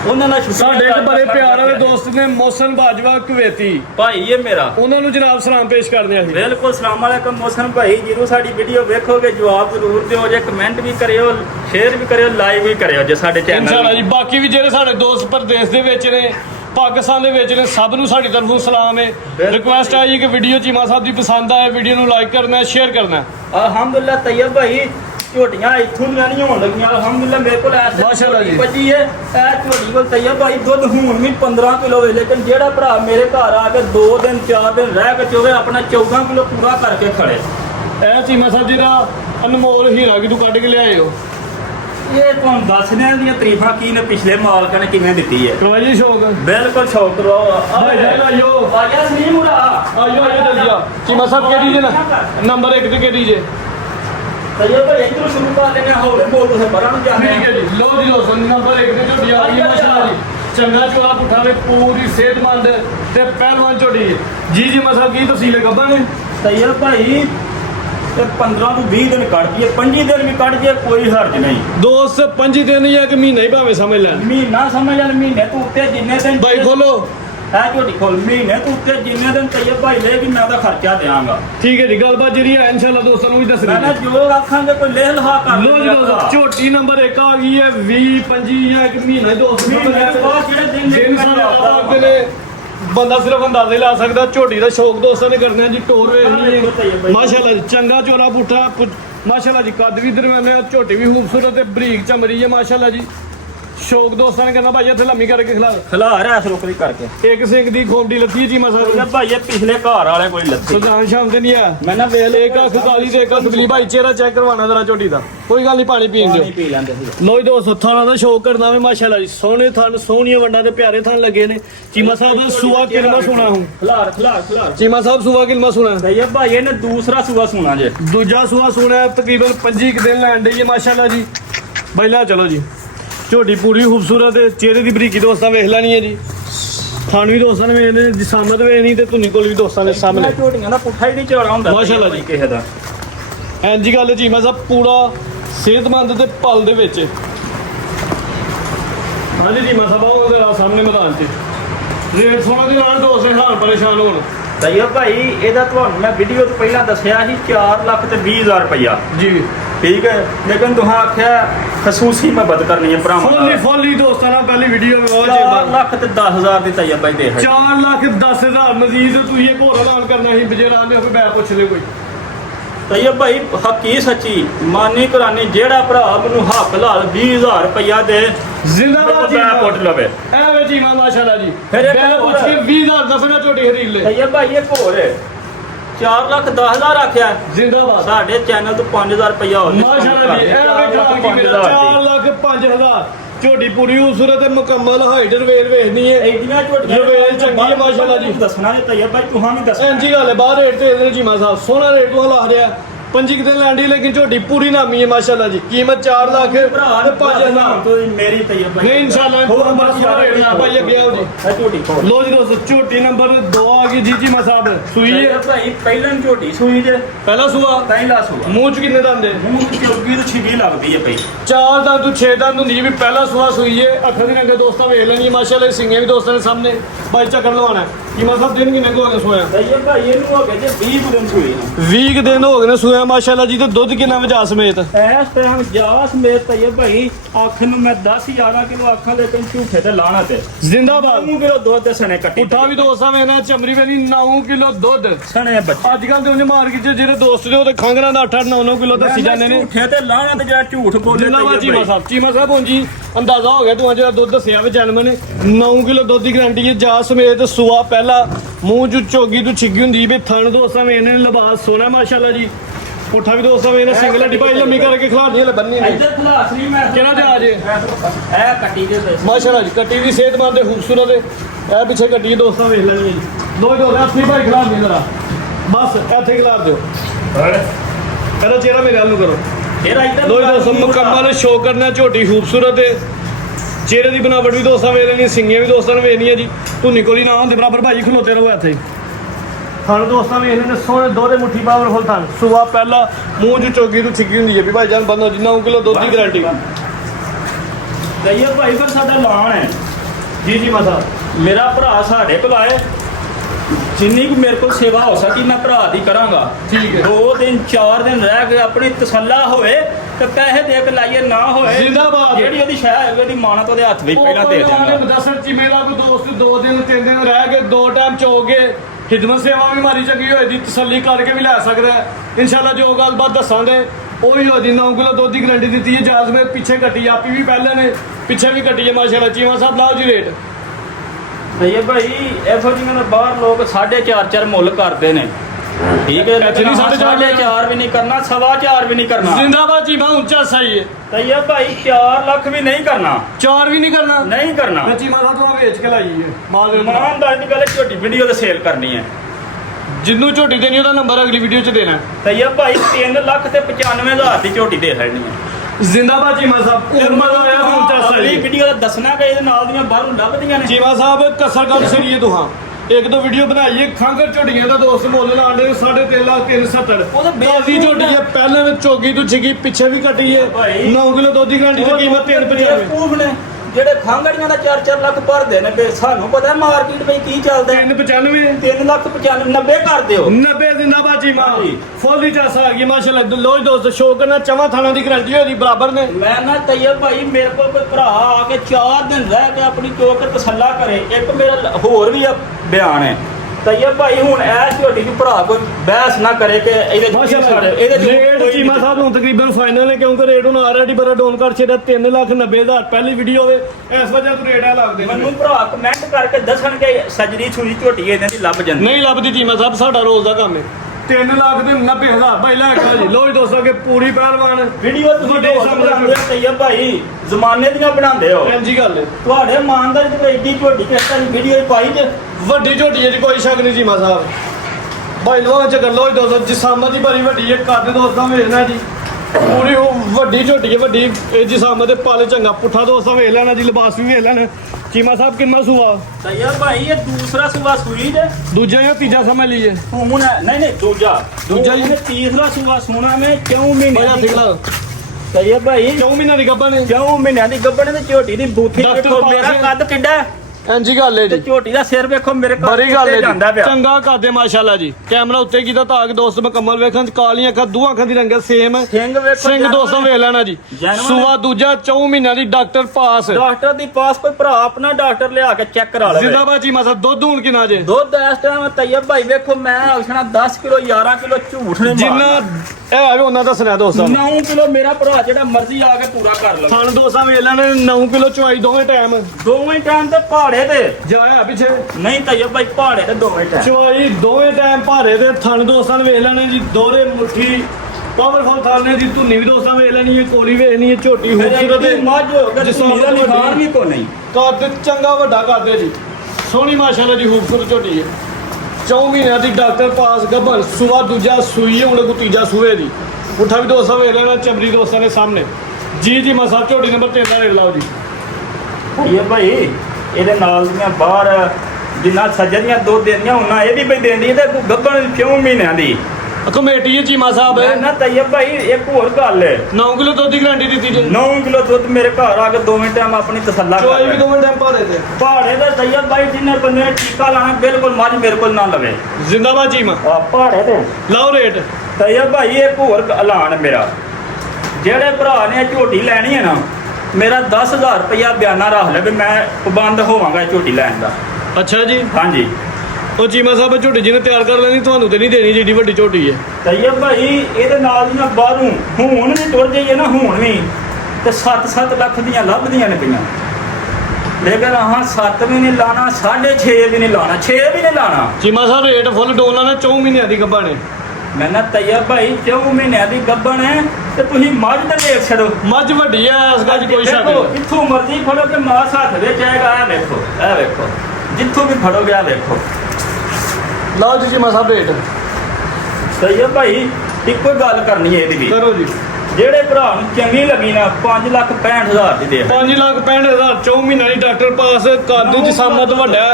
ਉਹਨਾਂ ਨਾਲ ਸਾਡੇ ਇੱਕ ਬੜੇ ਪਿਆਰ ਵਾਲੇ ਦੋਸਤ ਨੇ ਮੋਹਸਨ ਬਾਜਵਾ ਕੁਵੈਤੀ ਭਾਈ ਇਹ ਮੇਰਾ ਉਹਨਾਂ ਨੂੰ ਜਨਾਬ ਸਲਾਮ ਪੇਸ਼ ਕਰਦੇ ਆ ਬਿਲਕੁਲ ਸਲਾਮ ਅਲੈਕਮ ਮੋਹਸਨ ਭਾਈ ਜਿਹਨੂੰ ਸਾਡੀ ਵੀਡੀਓ ਵੇਖੋਗੇ ਜਵਾਬ ਜ਼ਰੂਰ ਦਿਓ ਜੇ ਕਮੈਂਟ ਵੀ ਕਰਿਓ ਸ਼ੇਅਰ ਵੀ ਕਰਿਓ ਲਾਈਕ ਵੀ ਕਰਿਓ ਜੇ ਸਾਡੇ ਚੈਨਲ ਇਨਸ਼ਾਅੱਲਾ ਜੀ ਬਾਕੀ ਵੀ ਜਿਹੜੇ ਸਾਡੇ ਦੋਸਤ ਪ੍ਰਦੇਸ਼ ਦੇ ਵਿੱਚ ਨੇ ਪਾਕਿਸਤਾਨ ਦੇ ਵਿੱਚ ਨੇ ਸਭ ਨੂੰ ਸਾਡੀ ਤਰਫੋਂ ਸਲਾਮ ਹੈ ਰਿਕੁਐਸਟ ਹੈ ਜੀ ਕਿ ਵੀਡੀਓ ਚੀਮਾ ਸਾਹਿਬ ਦੀ ਪਸੰਦ ਆਏ ਵੀਡੀਓ ਨੂੰ ਲਾਈਕ ਕਰਨਾ ਹੈ ਸ਼ੇਅਰ ਕਰਨਾ ਹੈ ਅਲਹਮਦੁਲਿਲਾ ਤੈਯਬ ਭਾਈ ਝੋਟੀਆਂ ਇੱਥੋਂ ਦੀਆਂ ਨਹੀਂ ਹੋਣ ਲੱਗੀਆਂ ਅਲਹਮਦੁਲਿਲਾ ਮੇਰੇ ਕੋਲ ਐਸੇ ਮਾਸ਼ਾਅੱਲਾ ਜੀ ਬੱਜੀ ਹੈ ਇਹ ਝੋਟੀ ਕੋਲ ਤੈਯਬ ਭਾਈ ਦੁੱਧ ਹੁਣ ਵੀ 15 ਕਿਲੋ ਹੋਏ ਲੇਕਿਨ ਜਿਹੜਾ ਭਰਾ ਮੇਰੇ ਘਰ ਆ ਕੇ 2 ਦਿਨ 4 ਦਿਨ ਰਹਿ ਕੇ ਚੋਵੇ ਆਪਣਾ 14 ਕਿਲੋ ਪੂਰਾ ਕਰਕੇ ਖੜੇ ਇਹ ਚੀਮਾ ਸਾਹਿਬ ਜੀ ਦਾ ਅਨਮੋਲ ਹੀਰਾ ਕਿ ਤੂੰ ਕੱਢ ਕੇ ਲਿਆਏ ਹੋ ਇਹ ਤੁਹਾਨੂੰ ਦੱਸਣੇ ਦੀਆਂ ਤਾਰੀਫਾਂ ਕੀ ਨੇ ਪਿਛਲੇ ਮਾਲਕਾਂ ਨੇ ਕਿਵੇਂ ਦਿੱਤੀ ਹੈ ਕਰਵਾਈਏ ਸ਼ੌਕ ਬਿਲਕੁਲ ਸ਼ੌਕ ਕਰੋ ਆਇਓ ਆਇਆ ਸਲੀਮ ਉਰਾ ਆਇਓ ਜਲਦੀ ਆ ਚੀਮਾ ਸਾਹਿਬ ਕਿਹੜੀ ਜੇ ਨੰਬਰ 1 ਤੇ ਕਿਹੜੀ ਜੇ ਤੈਯਬ ਭਾਈ ਇੱਧਰੋਂ ਸ਼ੁਰੂ ਕਰ ਲੈਣੇ ਹੌਲੇ ਬੋਲ ਤੁਸੀਂ ਬਰਾਂ ਨੂੰ ਜਾਣੇ ਠੀਕ ਹੈ ਜੀ ਲੋ ਜੀ ਦੋਸਤੋ ਨੰਬਰ 1 ਤੇ ਝੋਟੀ ਆ ਰਹੀ ਹੈ ਮਾਸ਼ਾਅੱਲਾ ਜੀ ਚੰਗਾ ਚੋਲਾ ਪੁੱਠਾ ਵੇ ਪੂਰੀ ਸਿਹਤਮੰਦ ਤੇ ਪਹਿਲਵਾਨ ਝੋਟੀ ਜੀ ਜੀ ਮਸਾ ਕੀ ਤਫਸੀਲ ਗੱਬਾਂ ਨੇ ਤੈਯਬ ਭਾਈ ਤੇ 15 ਤੋਂ 20 ਦਿਨ ਕੱਢ ਜੀਏ 25 ਦਿਨ ਵੀ ਕੱਢ ਜੀਏ ਕੋਈ ਹਰਜ ਨਹੀਂ ਦੋਸਤ 5 ਦਿਨ ਜਾਂ ਕਿ ਮਹੀਨਾ ਹੀ ਭਾਵੇਂ ਸਮਝ ਲੈ ਮਹੀਨਾ ਸਮਝ ਲੈ ਮਹੀਨੇ ਤੋਂ ਉੱਤੇ ਜਿੰਨੇ ਦਿਨ ਬਾਈ ਖੋਲੋ ਇਹ ਝੋਟੀ ਖੋਲ ਮਹੀਨੇ ਤੋਂ ਉੱਤੇ ਜਿੰਨੇ ਦਿਨ ਤੈਯਬ ਭਾਈ ਲਏਗੀ ਮੈਂ ਉਹਦਾ ਖਰਚਾ ਦੇਵਾਂਗਾ ਠੀਕ ਹੈ ਜੀ ਗੱਲਬਾਤ ਜਿਹੜੀ ਹੈ ਇਨਸ਼ਾਅੱਲਾ ਦੋਸਤਾਂ ਨੂੰ ਵੀ ਦੱਸਣੀ ਮੈਂ ਜੋ ਆਖਾਂਗੇ ਕੋਈ ਲੇਹ ਲਹਾ ਕਰ ਲੋ ਜੀ ਦੋਸਤੋ ਝੋਟੀ ਨੰਬਰ 1 ਆ ਗਈ ਹੈ 20 25 ਜਾਂ ਇੱਕ ਮਹੀਨਾ ਹੀ ਦੋਸਤ ਮਹੀਨੇ ਤੋਂ ਬਾਅਦ ਜਿਹੜੇ ਦਿਨ ਨੇ ਬੰਦਾ ਸਿਰਫ ਅੰਦਾਜ਼ੇ ਲਾ ਸਕਦਾ ਝੋਟੀ ਦਾ ਸ਼ੌਕ ਦੋਸਤਾਂ ਨੇ ਕਰਨਾ ਜੀ ਟੋਰ ਵੇਖਣੀ ਮਾਸ਼ਾਅੱਲਾ ਜੀ ਚੰਗਾ ਚੋਲਾ ਪੁੱਠਾ ਮਾਸ਼ਾਅੱਲਾ ਜੀ ਕੱਦ ਵੀ ਦਰਮਿਆਨੇ ਝੋਟੀ ਵੀ ਖੂਬਸੂਰਤ ਤੇ ਬਰੀਕ ਚਮੜੀ ਹੈ ਮਾਸ਼ਾਅੱਲਾ ਜੀ ਸ਼ੌਕ ਦੋਸਤਾਂ ਨੇ ਕਹਿੰਦਾ ਭਾਈ ਇੱਥੇ ਲੰਮੀ ਕਰਕੇ ਖਿਲਾ ਰਿਹਾ ਇਸ ਰੁਕਦੀ ਕਰਕੇ ਇੱਕ ਸਿੰਘ ਦੀ ਖੋਮਡੀ ਲੱਥੀ ਜੀ ਮਸਾ ਭਾਈ ਇਹ ਪਿਛਲੇ ਘਰ ਵਾਲੇ ਕੋਈ ਲੱਥੀ ਸੁਲਤਾਨ ਸ਼ਾਮ ਤੇ ਨਹੀਂ ਆ ਮੈਂ ਨਾ ਵੇਲ ਇੱਕ ਅੱਖ ਕਾਲੀ ਤੇ ਇੱਕ ਅੱਖ ਬਲੀ ਭਾਈ ਚਿਹਰਾ ਚੈੱਕ ਕਰਵਾਉਣਾ ਜ਼ਰਾ ਝੋਟੀ ਦਾ ਕੋਈ ਗੱਲ ਨਹੀਂ ਪਾਣੀ ਪੀਣ ਦਿਓ ਪੀ ਲੈਂਦੇ ਸੀ ਲੋ ਜੀ ਦੋਸਤੋ ਥਾਣਾ ਦਾ ਸ਼ੌਕ ਕਰਨਾ ਵੇ ਮਾਸ਼ਾਅੱਲਾ ਜੀ ਸੋਹਣੇ ਥਣ ਸੋਹਣੀਆਂ ਵੰਡਾਂ ਤੇ ਪਿਆਰੇ ਥਣ ਲੱਗੇ ਨੇ ਚੀਮਾ ਸਾਹਿਬ ਸੂਆ ਕਿਲਮਾ ਸੁਣਾ ਹੂੰ ਖਿਲਾਰ ਚੀਮਾ ਸਾਹਿਬ ਸੂਆ ਕਿਲਮਾ ਸੁਣਾ ਤੈਯਬ ਭਾਈ ਇਹਨੇ ਦੂਸਰਾ ਸੂਆ ਸੁਣਾ ਜੇ ਦੂਜਾ ਸੂਆ ਸੁਣਿਆ ਤਕਰੀਬਨ 25 ਦਿਨ ਲੈਣ ਡਈ ਹੈ ਮਾਸ਼ਾਅੱਲਾ ਜੀ ਪਹਿਲਾਂ ਚਲੋ ਜੀ ਝੋਟੀ ਪੂਰੀ ਖੂਬਸੂਰਤ ਹੈ ਚਿਹਰੇ ਦੀ ਬਰੀਕੀ ਦੋਸਤਾਂ ਵੇਖ ਲੈਣੀ ਹੈ ਜੀ ਥਣ ਵੀ ਦੋਸਤਾਂ ਨੇ ਵੇਖਣੇ ਜਿਸਾਮਤ ਵੇਖਣੀ ਤੇ ਧੁਨੀ ਕੋਲ ਵੀ ਦੋਸਤਾਂ ਨੇ ਸਾਹਮਣੇ ਝੋਟੀਆਂ ਦਾ ਪੁੱਠਾ ਹੀ ਨਹੀਂ ਝੋਲਾ ਹੁੰਦਾ ਮਾਸ਼ਾਅੱਲਾ ਜੀ ਕਿਸੇ ਦਾ ਇੰਜ ਗੱਲ ਚੀਮਾ ਸਾਹਿਬ ਪੂਰਾ ਸਿਹਤਮੰਦ ਤੇ ਪਲ ਦੇ ਵਿੱਚ ਹਾਂਜੀ ਚੀਮਾ ਸਾਹਿਬ ਉਹ ਉਹਦੇ ਸਾਹਮਣੇ ਮੈਦਾਨ 'ਚ ਰੇਟ ਸੋਨਾ ਦੇ ਨਾਲ ਦੋਸਤ ਹਾਲ ਪਰੇਸ਼ਾਨ ਹੋਣ ਤੈਯਬ ਭਾਈ ਇਹਦਾ ਤੁਹਾਨੂੰ ਮੈਂ ਵੀਡੀਓ ਤੋਂ ਪਹਿਲਾਂ ਦੱਸਿਆ ਸੀ 4 ਲੱਖ ਤੇ 20 ਹਜ਼ਾਰ ਰੁਪਇਆ ਜੀ ठीक है लेकिन तुहां आख्या खसूसी महबत करनी है भरावां फुल्ली दोस्तों ना पहली वीडियो में 4 ਲੱਖ ਤੇ 10,000 ਦੀ ਤੈयब भाई दे 4,10,000 ਮਜ਼ੀਦ ਤੁਸੀਂ ਇੱਕ ਹੋਰ ਐਲਾਨ ਕਰਨਾ ਸੀ ਜਿਹੜਾ ਆਂਦੇ ਹੋ ਬੈ ਪੁੱਛ ਲਿਓ ਕੋਈ तैयब भाई हकी सच्ची मानी करानी जेड़ा भरा मैनू हक लाल 20,000 रुपया दे ਜ਼ਿੰਦਾਬਾਦ ਜੀ मैं पुट लवे ਐਵੇਂ ਜੀ ਮਾਸ਼ਾਅੱਲਾ ਜੀ ਫਿਰ ਇੱਕ ਬੈ ਪੁੱਛ ਕੇ 20,000 ਦਾ ਬਣਾ ਝੋਟੀ ਖਰੀਦ ਲੈ तैयब भाई एक होर 4,10,000 आख्या ਜ਼ਿੰਦਾਬਾਦ ਸਾਡੇ ਚੈਨਲ ਤੋਂ 5,000 रुपया हो ਮਾਸ਼ਾਅੱਲਾ ਜੀ ਐਵੇਂ ਕਰਾ ਕੇ ਮੇਰਾ 4,05,000 ਝੋਟੀ ਪੂਰੀ ਉਸਰਤ ਤੇ ਮੁਕੰਮਲ ਹਾਈਟ ਰਵੇਲ ਵੇਖਣੀ ਹੈ ਐਡੀਆਂ ਝੋਟੀਆਂ ਰਵੇਲ ਚੰਗੀ ਹੈ ਮਾਸ਼ਾਅੱਲਾ ਜੀ ਦੱਸਣਾ ਹੈ ਤैयब भाई ਤੁਹਾਂ ਵੀ ਦੱਸਣਾ ਇੰਜੀ ਗੱਲ ਹੈ ਬਾਹਰ ਰੇਟ ਤੇ ਇਹਦੇ ਜੀਮਾ ਸਾਹਿਬ ਸੋਹਣਾ ਰੇਟ ਤੋਂ ਲਾ ਰਿਹਾ ਪੰਜੀ ਕਿਤੇ ਲੈਂਡੀ ਲੇਕਿਨ ਝੋਟੀ ਪੂਰੀ ਨਾਮੀ ਹੈ ਮਾਸ਼ਾਅੱਲਾ ਜੀ ਕੀਮਤ 4 ਲੱਖ ਭਰਾ ਤੇ 5,000 ਤੋਂ ਮੇਰੀ ਤैयब भाई ਨਹੀਂ ਇਨਸ਼ਾਅੱਲਾ ਹੋਰ ਮਾਸ਼ਾਅੱਲਾ ਰੇਟ ਨਾ ਭਾਈ ਅੱਗੇ ਆਓ ਜੀ ਇਹ ਝੋਟੀ ਖੋਲ ਲੋ ਜੀ ਦੋਸਤੋ ਝੋਟੀ ਨੰਬਰ 2 ਆ ਗਈ ਜੀ ਮਾ ਸਾਹਿਬ ਸੂਈ ਹੈ ਤैयब भाई ਪਹਿਲਾਂ ਝੋਟੀ ਸੂਈ ਜੇ ਪਹਿਲਾ ਸੂਆ ਪਹਿਲਾ ਸੂਆ ਮੂੰਹ ਚ ਕਿੰਨੇ ਦੰਦ ਹੈ ਮੂੰਹ ਤੇ ਚੌਗੀ ਤੇ ਛਿਗੀ ਲੱਗਦੀ ਹੈ ਭਾਈ 4 ਦੰਦ ਤੋਂ 6 ਦੰਦ ਹੁੰਦੀ ਹੈ ਵੀ ਪਹਿਲਾ ਸੂਆ ਸੂਈ ਹੈ ਅੱਖਾਂ ਦੇ ਰੰਗੇ ਦੋਸਤਾਂ ਵੇਖ ਲੈਣੀ ਮਾਸ਼ਾਅੱਲਾ ਸਿੰਗੇ ਵੀ ਦੋਸਤਾਂ ਦੇ ਸਾਹਮਣੇ ਬਾਈ ਚੱਕਰ ਲਵਾਣਾ ਕੀ ਮਾ ਸਾਹਿਬ ਦਿਨ ਕਿੰਨੇ ਕੋ ਹੋ ਗਏ ਸੋਇਆ ਤैयब भाई ਇਹਨੂੰ ਹੋ ਗਏ ਜੇ 20 ਦਿਨ ਸੂਈ ਨੂੰ 20 ਦਿਨ ਹੋ ਗਏ ਨੇ ਸੋਇਆ ਮਾਸ਼ਾਅੱਲਾ ਜੀ ਤੇ ਦੁੱਧ ਕਿੰਨਾ ਵਜਾ ਸਮੇਤ ਇਸ ਟਾਈਮ ਜਾ ਸਮੇਤ ਤैयब भाई ਅੱਖ ਨੂੰ ਮੈਂ 10 11 ਕਿਲੋ ਅੱਖਾਂ ਦੇ ਪਿੰਡ ਝੂਠੇ ਤੇ ਲਾਣਾ ਤੇ ਜ਼ਿੰਦਾਬਾਦ 9 ਕਿਲੋ ਦੁੱਧ ਦੇ ਸਣੇ ਕੱਟੀ ਉਠਾ ਵੀ ਦੋਸਤਾਂ ਵੇਖਣਾ ਚਮਰੀ ਵੇਲੀ 9 ਕਿਲੋ ਦੁੱਧ ਸਣੇ ਬੱਚੇ ਅੱਜ ਕੱਲ ਤੇ ਉਹਨੇ ਮਾਰਕੀਟ 'ਚ ਜਿਹੜੇ ਦੋਸਤ ਨੇ ਉਹਦੇ ਖੰਗਰਾਂ ਦਾ 8 9 ਕਿਲੋ ਦੱਸੀ ਜਾਂਦੇ ਨੇ ਝੂਠੇ ਤੇ ਲਾਣਾ ਤੇ ਜਿਹੜਾ ਝੂਠ ਬੋਲੇ ਜਿੰਨਾਬਾਦ ਚੀਮਾ ਸਾਹਿਬ ਹੁਣ ਜੀ ਅੰਦਾਜ਼ਾ ਹੋ ਗਿਆ ਤੂੰ ਅੱਜ ਦਾ ਦੁੱਧ ਦੱਸਿਆ ਵੇ ਜਨਮ ਨੇ 9 ਕਿਲੋ ਦੁੱਧ ਦੀ ਗਰੰਟੀ ਹੈ ਜਾ ਸਮੇਤ ਸੂਆ ਪਹਿਲਾ ਮੂੰਹ ਚ ਝੋਗੀ ਤੋਂ ਛਿੱਗੀ ਹੁੰਦੀ ਵੀ ਥਣ ਦੋਸਤਾਂ ਵੇਖਣੇ ਲਿਬਾਸ ਸੋਹਣਾ ਮਾਸ਼ਾਅੱਲਾ ਜੀ ਪੁੱਠਾ ਵੀ ਦੋਸਤਾਂ ਵੇਖਣੇ ਸਿੰਗਲ ਹੱਡੀ ਭਾਈ ਲੰਮੀ ਕਰਕੇ ਖਿਲਾੜੀਆਂ ਬੰਨੀ ਨੇ ਇੱਧਰ ਖਲਾਸ ਨਹੀਂ ਮੈਂ ਕਿਹੜਾ ਜਾ ਜੇ ਇਹ ਕੱਟੀ ਦੇ ਮਾਸ਼ਾਅੱਲਾ ਜੀ ਕੱਟੀ ਵੀ ਸਿਹਤਮੰਦ ਤੇ ਖੂਬਸੂਰਤ ਹੈ ਇਹ ਪਿੱਛੇ ਕੱਟੀ ਦੋਸਤਾਂ ਵੇਖ ਲੈਣੀ ਜੀ ਦੋ ਦੋ ਹੱਥੀ ਭਾਈ ਖਿਲਾੜ ਦੇ ਜਰਾ ਬਸ ਇੱਥੇ ਖਿਲਾੜ ਦਿਓ ਇਹਦਾ ਚਿਹਰਾ ਮੇਰੇ ਵੱਲ ਨੂੰ ਕਰੋ ਇਹਦਾ ਇੱਧਰ ਲੋ ਦੋਸਤੋ ਮੁਕੰਮਲ ਸ਼ੋ ਕਰਨਾ ਝੋਟੀ ਖੂਬਸੂਰਤ ਹੈ ਚਿਹਰੇ ਦੀ ਬਣਾਵਟ ਵੀ ਦੋਸਤਾਂ ਵੇਖ ਲੈਣੀ ਸਿੰਗੀਆਂ ਵੀ ਦੋਸਤਾਂ ਨੂੰ ਵੇਖਣੀਆਂ ਜੀ ਧੁੰਨੀ ਕੋਲੀ ਨਾ ਹੁੰਦੇ ਬਰਾਬਰ ਭਾਈ ਖਲੋਤੇ ਰਹੋ ਇੱਥੇ ਥਣ ਦੋਸਤਾਂ ਵੇਖ ਲੈਣੇ ਸੋਹਣੇ ਦੋਹਰੇ ਮੁੱਠੀ ਪਾਵਰਫੁਲ ਥਣ ਸੂਆ ਪਹਿਲਾ ਮੂੰਹ ਚ ਚੋਗੀ ਤੋਂ ਛਿੱਗੀ ਹੁੰਦੀ ਹੈ ਵੀ ਭਾਈ ਜਾਨ ਬੰਦਾ ਜਿੰਨਾ 9 ਕਿਲੋ ਦੁੱਧ ਦੀ ਗਾਰੰਟੀ ਤैयब भाई ਫਿਰ ਸਾਡਾ ਲਾਣ ਹੈ ਜੀ ਮਾਤਾ ਮੇਰਾ ਭਰਾ ਸਾਡੇ ਕੋਲ ਆਏ ਜਿੰਨੀ ਕੁ ਮੇਰੇ ਕੋਲ ਸੇਵਾ ਹੋ ਸਕੀ ਮੈਂ ਭਰਾ ਦੀ ਕਰਾਂਗਾ ਠੀਕ ਹੈ 2 ਦਿਨ 4 ਦਿਨ ਰਹਿ ਕੇ ਆਪਣੀ ਤਸੱਲਾ ਹੋਵੇ ਤੇ ਪੈਸੇ ਦੇ ਕੇ ਲਾਈਏ ਨਾ ਹੋਏ ਜ਼ਿੰਦਾਬਾਦ। ਜਿਹੜੀ ਉਹਦੀ ਸ਼ਾਇ ਹੋਵੇ ਉਹਦੀ ਮਾਨਤ ਉਹਦੇ ਹੱਥ ਵਿੱਚ ਪਹਿਲਾਂ ਦੇ ਦਿਆਂਗਾ ਦੱਸਣ ਚ ਮੇਰਾ ਕੋਈ ਦੋਸਤ 2 ਦਿਨ 3 ਦਿਨ ਰਹਿ ਕੇ 2 ਟਾਈਮ ਚੋ ਕੇ ਖਿਦਮਤ ਸੇਵਾ ਵੀ ਮਾਰੀ ਚੰਗੀ ਹੋਏ ਦੀ ਤਸੱਲੀ ਕਰਕੇ ਵੀ ਲੈ ਸਕਦਾ ਹੈ ਇਨਸ਼ਾਅੱਲਾ ਜੋ ਗੱਲਬਾਤ ਦੱਸਾਂਗੇ ਉਹ ਵੀ ਹੋ ਜੀ 9 ਕਿਲੋ ਦੁੱਧ ਦੀ ਗਰੰਟੀ ਦਿੱਤੀ ਹੈ ਜਾਜ਼ਮੇ ਪਿੱਛੇ ਕੱਟੀ ਆਪੀ ਵੀ ਪਹਿਲੇ ਨੇ ਪਿੱਛੇ ਵੀ ਕੱਟੀ ਹੈ ਮਾਸ਼ਾਅੱਲਾ ਚੀਮਾ ਸਾਹਿਬ ਲਾਓ ਜੀ ਰੇਟ ਤैयब भाई ਇਹੋ ਜਿਹੀਆਂ ਨੂੰ ਬਾਹਰ ਲੋਕ 4.5 ਮੁੱਲ ਕਰਦੇ ਨੇ ਠੀਕ ਹੈ ਇੱਥੇ ਨਹੀਂ 4.5 ਵੀ ਨਹੀਂ ਕਰਨਾ 4.5 ਵੀ ਨਹੀਂ ਕਰਨਾ ਜ਼ਿੰਦਾਬਾਦ ਜੀ ਉੱਚਾ ਸਹੀ ਹੈ ਤैयब भाई 4 ਲੱਖ ਵੀ ਨਹੀਂ ਕਰਨਾ 4 ਵੀ ਨਹੀਂ ਕਰਨਾ ਨਹੀਂ ਕਰਨਾ ਚੀਮਾ ਸਾਹਿਬ ਤੋਂ ਵੇਚ ਕੇ ਲਾਈ ਹੈ ਮਾਲ ਦੇ ਇਮਾਨਦਾਰੀ ਦੀ ਗੱਲ ਛੋਟੀ ਵੀਡੀਓ ਤੇ ਸੇਲ ਕਰਨੀ ਹੈ ਜਿੰਨੂੰ ਝੋਟੀ ਦੇਣੀ ਉਹਦਾ ਨੰਬਰ ਅਗਲੀ ਵੀਡੀਓ 'ਚ ਦੇਣਾ ਤैयब भाई 3 ਲੱਖ ਤੇ 95,000 ਦੀ ਝੋਟੀ ਦੇ ਛੱਡਣੀ ਹੈ ਜ਼ਿੰਦਾਬਾਦ ਚੀਮਾ ਸਾਹਿਬ ਉੱਚਾ ਅਗਲੀ ਸਹੀ ਵੀਡੀਓ ਦਾ ਦੱਸਣਾ ਕਿ ਇਹਦੇ ਨਾਲ ਦੀਆਂ ਬਾਹਰੋਂ ਲੱਭਦੀਆਂ ਨੇ ਚੀਮਾ ਸਾਹਿਬ ਕਸਰ ਗੱਲ ਸਰੀਏ ਤੁਹਾਂ ਇੱਕ ਦੋ ਵੀਡੀਓ ਬਣਾਈਏ ਖੰਗਰ ਝੋਟੀਆਂ ਦਾ ਦੋਸਤ ਮੁੱਲ ਲਾਣੇ 3.5 ਲੱਖ 370 ਉਹ ਤਾਂ ਬੇਜ਼ੀ ਝੋਟੀ ਹੈ ਪਹਿਲਾਂ ਵਿੱਚ ਚੋਗੀ ਤੋਂ ਛਿੱਗੀ ਪਿੱਛੇ ਵੀ ਕੱਟੀ ਹੈ ਭਾਈ। 9 ਕਿਲੋ ਦੁੱਧ ਦੀ ਗਾਰੰਟੀ ਦੀ ਕੀਮਤ 395 ਬੇਵਕੂਫ ਨੇ ਜਿਹੜੇ ਖਾਂਗੜੀਆਂ ਦਾ 4-4 ਲੱਖ ਭਰਦੇ ਨੇ ਤੇ ਸਾਨੂੰ ਪਤਾ ਮਾਰਕੀਟ ਵਿੱਚ ਕੀ ਚੱਲਦਾ 395 3 ਲੱਖ 95 90 ਕਰ ਦਿਓ 90 ਜ਼ਿੰਦਾਬਾਦ ਜੀ ਮਾਂ ਹਾਂਜੀ। ਫੁੱਲ ਹੀ ਚਾਸਾ ਆ ਗਈ ਮਾਸ਼ਾਅੱਲਾ ਲੋ ਜੀ ਦੋਸਤ ਸ਼ੋਅ ਕਰਨਾ ਚਵਾਂ ਥਾਣਾ ਦੀ ਗਾਰੰਟੀ ਹੋਈ ਬਰਾਬਰ ਨੇ ਮੈਂ ਨਾ ਤैयब ਭਾਈ ਮੇਰੇ ਕੋਲ ਕੋਈ ਭਰਾ ਆ ਕੇ 4 ਦਿਨ ਰਹਿ ਕੇ ਆਪਣੀ ਚੋਕ ਤਸੱਲਾ ਕਰੇ ਇੱਕ ਮੇਰਾ ਹੋਰ ਵੀ ਆ ਬਿਆਨ ਹੈ ਤैयब ਭਾਈ ਹੁਣ ਐਸ ਝੋਟੀ ਦੀ ਭਰਾ ਕੋਈ ਬਹਿਸ ਨਾ ਕਰੇ ਕਿ ਇਹਦੇ ਮਾਸ਼ਾਅੱਲਾ ਇਹਦੇ ਚ ਰੇਟ ਕੋਈ ਚੀਮਾ ਸਾਹਿਬ ਹੁਣ ਤਕਰੀਬਨ ਫਾਈਨਲ ਹੈ ਕਿਉਂਕਿ ਰੇਟ ਹੁਣ ਆਲਰੇਡੀ ਬੜਾ ਡਾਊਨ ਕਰ ਛੇੜਾ 3,90,000 ਪਹਿਲੀ ਵੀਡੀਓ ਹੋਵੇ ਇਸ ਵਜ੍ਹਾ ਤੋਂ ਰੇਟ ਆ ਲੱਗਦੇ ਨੇ ਮੈਨੂੰ ਭਰਾ ਕਮੈਂਟ ਕਰਕੇ ਦੱਸਣ ਕਿ ਸਜਰੀ ਸੂਈ ਝੋਟੀ ਇਹਨਾਂ ਦੀ ਲੱਭ ਜਾਂਦੀ ਨਹੀਂ ਲੱਭਦੀ ਚੀਮਾ ਸਾਹਿਬ ਸਾਡਾ ਰੋਜ਼ ਦਾ ਕੰਮ ਹੈ 3,90,000 ਭਾਈ ਲੈ ਕੇ ਜੀ ਲੋ ਜੀ ਦੋਸਤੋ ਕਿ ਪੂਰੀ ਪਹਿਲਵਾਨ ਵੀਡੀਓ ਤੁਸੀਂ ਵੱਡੇ ਬਹੁਤ ਸਾਹਮਣੇ ਬਣਾਉਂਦੇ ਹੋ ਤैयब ਭਾਈ ਜ਼ਮਾਨੇ ਦੀਆਂ ਬਣਾਉਂਦੇ ਹੋ ਇੰਜੀ ਗੱਲ ਹੈ ਤੁਹਾਡੇ ਇਮਾਨਦਾਰੀ ਤੇ ਐਡੀ ਝੋਟੀ ਕਿਸ ਤਰ੍ਹਾਂ ਦੀ ਵੀਡੀਓ ਪਾਈ ਤੇ ਵੱਡੀ ਝੋਟੀ ਹੈ ਜੀ ਕੋਈ ਸ਼ੱਕ ਨਹੀਂ ਚੀਮਾ ਸਾਹਿਬ ਭਾਈ ਲੋਕਾਂ ਚ ਗੱਲੋ ਜੀ ਦੋਸਤੋ ਜਿਸਾਮਤ ਦੀ ਬੜੀ ਵੱਡੀ ਹੈ ਕਰਦੇ ਦੋਸਤਾਂ ਵੇਖਣਾ ਜੀ ਪੂਰੀ ਉਹ ਵੱਡੀ ਝੋਟੀ ਹੈ ਵੱਡੀ ਇਹ ਜਿਸਾਮਤ ਦੇ ਪਾਲੇ ਚੰਗਾ ਪੁੱਠਾ ਦੋਸਤਾਂ ਵੇਖ ਲੈਣਾ ਜੀ ਲਿਬਾਸ ਵੀ ਵੇਖ ਲੈਣਾ ਚੀਮਾ ਸਾਹਿਬ ਕਿੰਨਾ ਸੂਆ ਤैयब ਭਾਈ ਇਹ ਦੂਸਰਾ ਸੂਆ ਸੂਈ ਜੇ ਦੂਜਾ ਜਾਂ ਤੀਜਾ ਸਮਝ ਲਈਏ ਹੁਣ ਨਹੀਂ ਦੂਜਾ ਦੂਜਾ ਇਹਨੇ ਤੀਸਰਾ ਸੂਆ ਸੋਨਾ ਮੈਂ ਕਿਉਂ ਭਾਈ ਮਹੀਨੇ ਹੱਥ ਖਿਲਾ ਤैयब ਭਾਈ 4 ਮਹੀਨਿਆਂ ਦੀ ਗੱਭਾ ਨੇ ਕਿਉਂ ਮਹੀਨਿਆਂ ਦੀ ਗੱਬਣ ਤੇ ਝੋਟੀ ਦੀ ਬੂਥੀ ਡਾਕਟਰ ਵੇਖੋ ਪਾਸ ਮੇਰਾ ਹੈ। ਕੱਦ ਕਿੱਡਾ ਇੰਜੀ ਗੱਲ ਹੈ ਤੇ ਜੀ ਝੋਟੀ ਦਾ ਸਿਰ ਵੇਖੋ ਮੇਰੇ ਕੋਲ ਬੜੀ ਗੱਲ ਹੈ ਜਾਂਦਾ ਜੀ ਪਿਆ। ਚੰਗਾ ਕਰਦੇ ਮਾਸ਼ਾਅੱਲਾ ਜੀ ਕੈਮਰਾ ਉੱਤੇ ਕੀਤਾ ਤਾਂ ਕਿ ਦੋਸਤ ਮੁਕੰਮਲ ਵੇਖਣ ਕਾਲੀਆਂ ਅੱਖਾਂ ਦੋਹਾਂ ਅੱਖਾਂ ਦੀ ਰੰਗਤ ਸੇਮ ਸਿੰਘ ਵੇਖੋ ਸਿੰਘ ਦੋਸਤੋ ਵੇਖ ਲੈਣਾ ਜੀ ਜੈਨੂਅਨ ਸੂਆ ਦੂਜਾ 4 ਮਹੀਨਿਆਂ ਦੀ ਡਾਕਟਰ ਪਾਸ ਡਾਕਟਰ ਦੀ ਪਾਸ ਕੋਈ ਭਰਾ ਆਪਣਾ ਡਾਕਟਰ ਲਿਆ ਕੇ ਚੈੱਕ ਕਰਾ ਲਵੇ। ਜ਼ਿੰਦਾਬਾਦ ਜੀ ਮਾਸਾ ਦੁੱਧ ਹੁਣ ਕਿੰਨਾ ਜੇ ਦੁੱਧ ਇਸ ਟਾਈਮ ਤੈਯਬ ਭਾਈ ਵੇਖੋ ਮੈਂ ਆਖਣਾ 10 ਕਿਲੋ 11 ਕਿਲੋ ਝੂਠ ਨੇ ਜਿੰਨਾ ਇਹ ਆਵੇ ਉਹਨਾਂ ਦਾ ਸੁਣਿਆ ਦੋਸਤਾਂ ਨੂੰ 9 ਕਿਲੋ ਮੇਰਾ ਭਰਾ ਜਿਹੜਾ ਮਰਜ਼ੀ ਆ ਕੇ ਪੂਰਾ ਕਰ ਲਵੇ। ਥਣ ਦੋਸਤਾਂ ਵੇਖ ਲੈਣੇ 9 ਕਿਲੋ ਚਵਾਈ ਦੋਵੇਂ ਟਾਈਮ ਦੋਵੇਂ ਟਾਈਮ ਤੇ ਪਹਾੜੇ ਤੇ ਜਾਇਆ ਪਿੱਛੇ ਨਹੀਂ ਤੈਯਬ ਭਾਈ ਪਹਾੜੇ ਤੇ ਦੋਵੇਂ ਟਾਈਮ ਚਵਾਈ ਦੋਵੇਂ ਟਾਈਮ ਭਾਰੇ ਤੇ ਥਣ ਦੋਸਤਾਂ ਨੇ ਵੇਖ ਲੈਣੇ ਜੀ ਦੋਹਰੇ ਮੁੱਠੀ ਪਾਵਰਫੁਲ ਥਣ ਨੇ ਜੀ ਧੁੰਨੀ ਵੀ ਦੋਸਤਾਂ ਵੇਖ ਲੈਣੀ ਹੈ ਕੋਲੀ ਵੇਖਣੀ ਹੈ ਝੋਟੀ ਖੂਬਸੂਰਤ ਹੈ ਮੱਝ ਹੋ ਗਿਆ ਜਿਸਮ ਜਿਸਮ ਦਾ ਨਿਖਾਰ ਵੀ ਕੋ ਨਹੀਂ। ਕੱਦ ਚੰਗਾ ਵੱਡਾ ਕਰਦੇ ਜੀ ਸੋਹਣੀ ਮਾਸ਼ਾਅੱਲਾ ਜੀ ਖੂਬਸੂਰਤ ਝੋਟੀ ਹੈ 4 ਮਹੀਨਿਆਂ ਦੀ ਡਾਕਟਰ ਪਾਸ ਗੱਭਣ ਸੂਆ ਦੂਜਾ ਸੂਈ ਹੈ ਹੁਣ ਕੋ ਤੀਜਾ ਸੂਏ ਦੀ ਉੱਠਾ ਵੀ ਦੋਸਤਾਂ ਵੇਖ ਲੈਣਾ ਚਮੜੀ ਦੋਸਤਾਂ ਦੇ ਸਾਹਮਣੇ ਜੀ ਮਸਾ ਝੋਟੀ ਨੰਬਰ 3 ਦਾ ਰੇਟ ਲਾਓ ਜੀ ਇਹ ਭਾਈ ਇਹਦੇ ਨਾਲ ਦੀਆਂ ਬਾਹਰ ਜਿੰਨਾ ਸੱਜਣੀਆਂ ਦੋ ਦੇਣੀਆਂ ਉਹਨਾਂ ਇਹ ਵੀ ਪਈ ਦੇਣੀ ਤੇ ਗੱਭਣ ਕਿਉਂ ਮਹੀਨਿਆਂ ਦੀ ਕਮੇਟੀ ਹੈ ਚੀਮਾ ਸਾਹਿਬ ਮੈਂ ਨਾ ਤੈਯਬ ਭਾਈ ਇੱਕ ਹੋਰ ਗੱਲ ਹੈ 9 ਕਿਲੋ ਦੁੱਧ ਦੀ ਗਾਰੰਟੀ ਦਿੱਤੀ ਜੀ 9 ਕਿਲੋ ਦੁੱਧ ਮੇਰੇ ਘਰ ਆ ਕੇ ਦੋਵੇਂ ਟਾਈਮ ਆਪਣੀ ਤਸੱਲਾ ਕਰ ਚੋਈ ਵੀ ਲੈ। ਦੋਵੇਂ ਟਾਈਮ ਭਾਰੇ ਤੇ ਪਹਾੜੇ ਦਾ ਤੈਯਬ ਭਾਈ ਜਿੰਨੇ ਬੰਦੇ ਨੇ ਟੀਕਾ ਲਾਣਾ ਬਿਲਕੁਲ ਮੱਝ ਮੇਰੇ ਕੋਲ ਨਾ ਲਵੇ। ਜ਼ਿੰਦਾਬਾਦ ਚੀਮਾ ਆ ਪਹਾੜੇ ਤੇ ਲਾਓ ਰੇਟ ਤੈਯਬ ਭਾਈ ਇੱਕ ਹੋਰ ਐਲਾਨ ਮੇਰਾ ਜਿਹੜੇ ਭਰਾ ਨੇ ਝੋਟੀ ਲੈਣੀ ਹੈ ਨਾ ਮੇਰਾ 10000 ਰੁਪਇਆ ਬਿਆਨਾ ਰੱਖ ਲੈ ਵੀ ਮੈਂ ਪਾਬੰਦ ਹੋਵਾਂਗਾ ਝੋਟੀ ਲੈਣ ਦਾ। ਅੱਛਾ ਜੀ ਹਾਂਜੀ ਉਹ ਚੀਮਾ ਸਾਹਿਬ ਝੋਟੀ ਜਿਹਨੇ ਤਿਆਰ ਕਰ ਲੈਣੀ ਤੁਹਾਨੂੰ ਤੇ ਨਹੀਂ ਦੇਣੀ ਜਿੱਡੀ ਵੱਡੀ ਝੋਟੀ ਹੈ ਤੈਯਬ ਭਾਈ ਇਹਦੇ ਨਾਲ ਦੀਆਂ ਬਾਹਰੋਂ ਹੁਣ ਵੀ ਤੁਰ ਜਾਈਏ ਨਾ ਹੁਣ ਵੀ ਤੇ 7-7 ਲੱਖ ਦੀਆਂ ਲੱਭਦੀਆਂ ਨੇ ਪਈਆਂ ਲੇਕਿਨ ਹਾਂ 7 ਵੀ ਨਹੀਂ ਲਾਣਾ 6.5 ਵੀ ਨਹੀਂ ਲਾਣਾ 6 ਵੀ ਨਹੀਂ ਲਾਣਾ। ਚੀਮਾ ਸਾਹਿਬ ਰੇਟ ਫੁੱਲ ਡੋਲਾਂ ਨੇ 4 ਮਹੀਨਿਆਂ ਦੀ ਗੱਭਾ ਨੇ ਮੈਂ ਨਾ ਤੈਯਬ ਭਾਈ 4 ਮਹੀਨਿਆਂ ਦੀ ਗੱਭਣ ਹੈ ਤੇ ਤੁਸੀਂ ਮੱਝ ਤੇ ਦੇਖ ਛੱਡੋ। ਮੱਝ ਵੱਡੀ ਹੈ ਇਸ ਗੱਲ 'ਚ ਕੋਈ ਸ਼ੱਕ ਦੇਖੋ, ਨਹੀਂ ਜਿੱਥੋਂ ਮਰਜ਼ੀ ਫੜੋ ਤੇ ਮਾਸ ਹੱਥ ਵਿੱਚ ਆਏਗਾ। ਇਹ ਵੇਖੋ ਜਿੱਥੋਂ ਵੀ ਫੜੋਗੇ ਆ ਵੇਖੋ। ਲਾਓ ਜੀ ਚੀਮਾ ਸਾਹਿਬ ਰੇਟ ਤੈਯਬ ਭਾਈ ਇੱਕੋ ਗੱਲ ਕਰਨੀ ਹੈ ਇਹਦੀ ਵੀ ਕਰੋ ਜੀ ਜਿਹੜੇ ਭਰਾ ਨੂੰ ਚੰਗੀ ਲੱਗੀ ਨਾ 5,65,000 ਦੀ ਦੇ 5,65,000 4 ਮਹੀਨਿਆਂ ਦੀ ਡਾਕਟਰ ਪਾਸ ਕੱਦ ਜਿਸਾਮਤ ਵੱਡਾ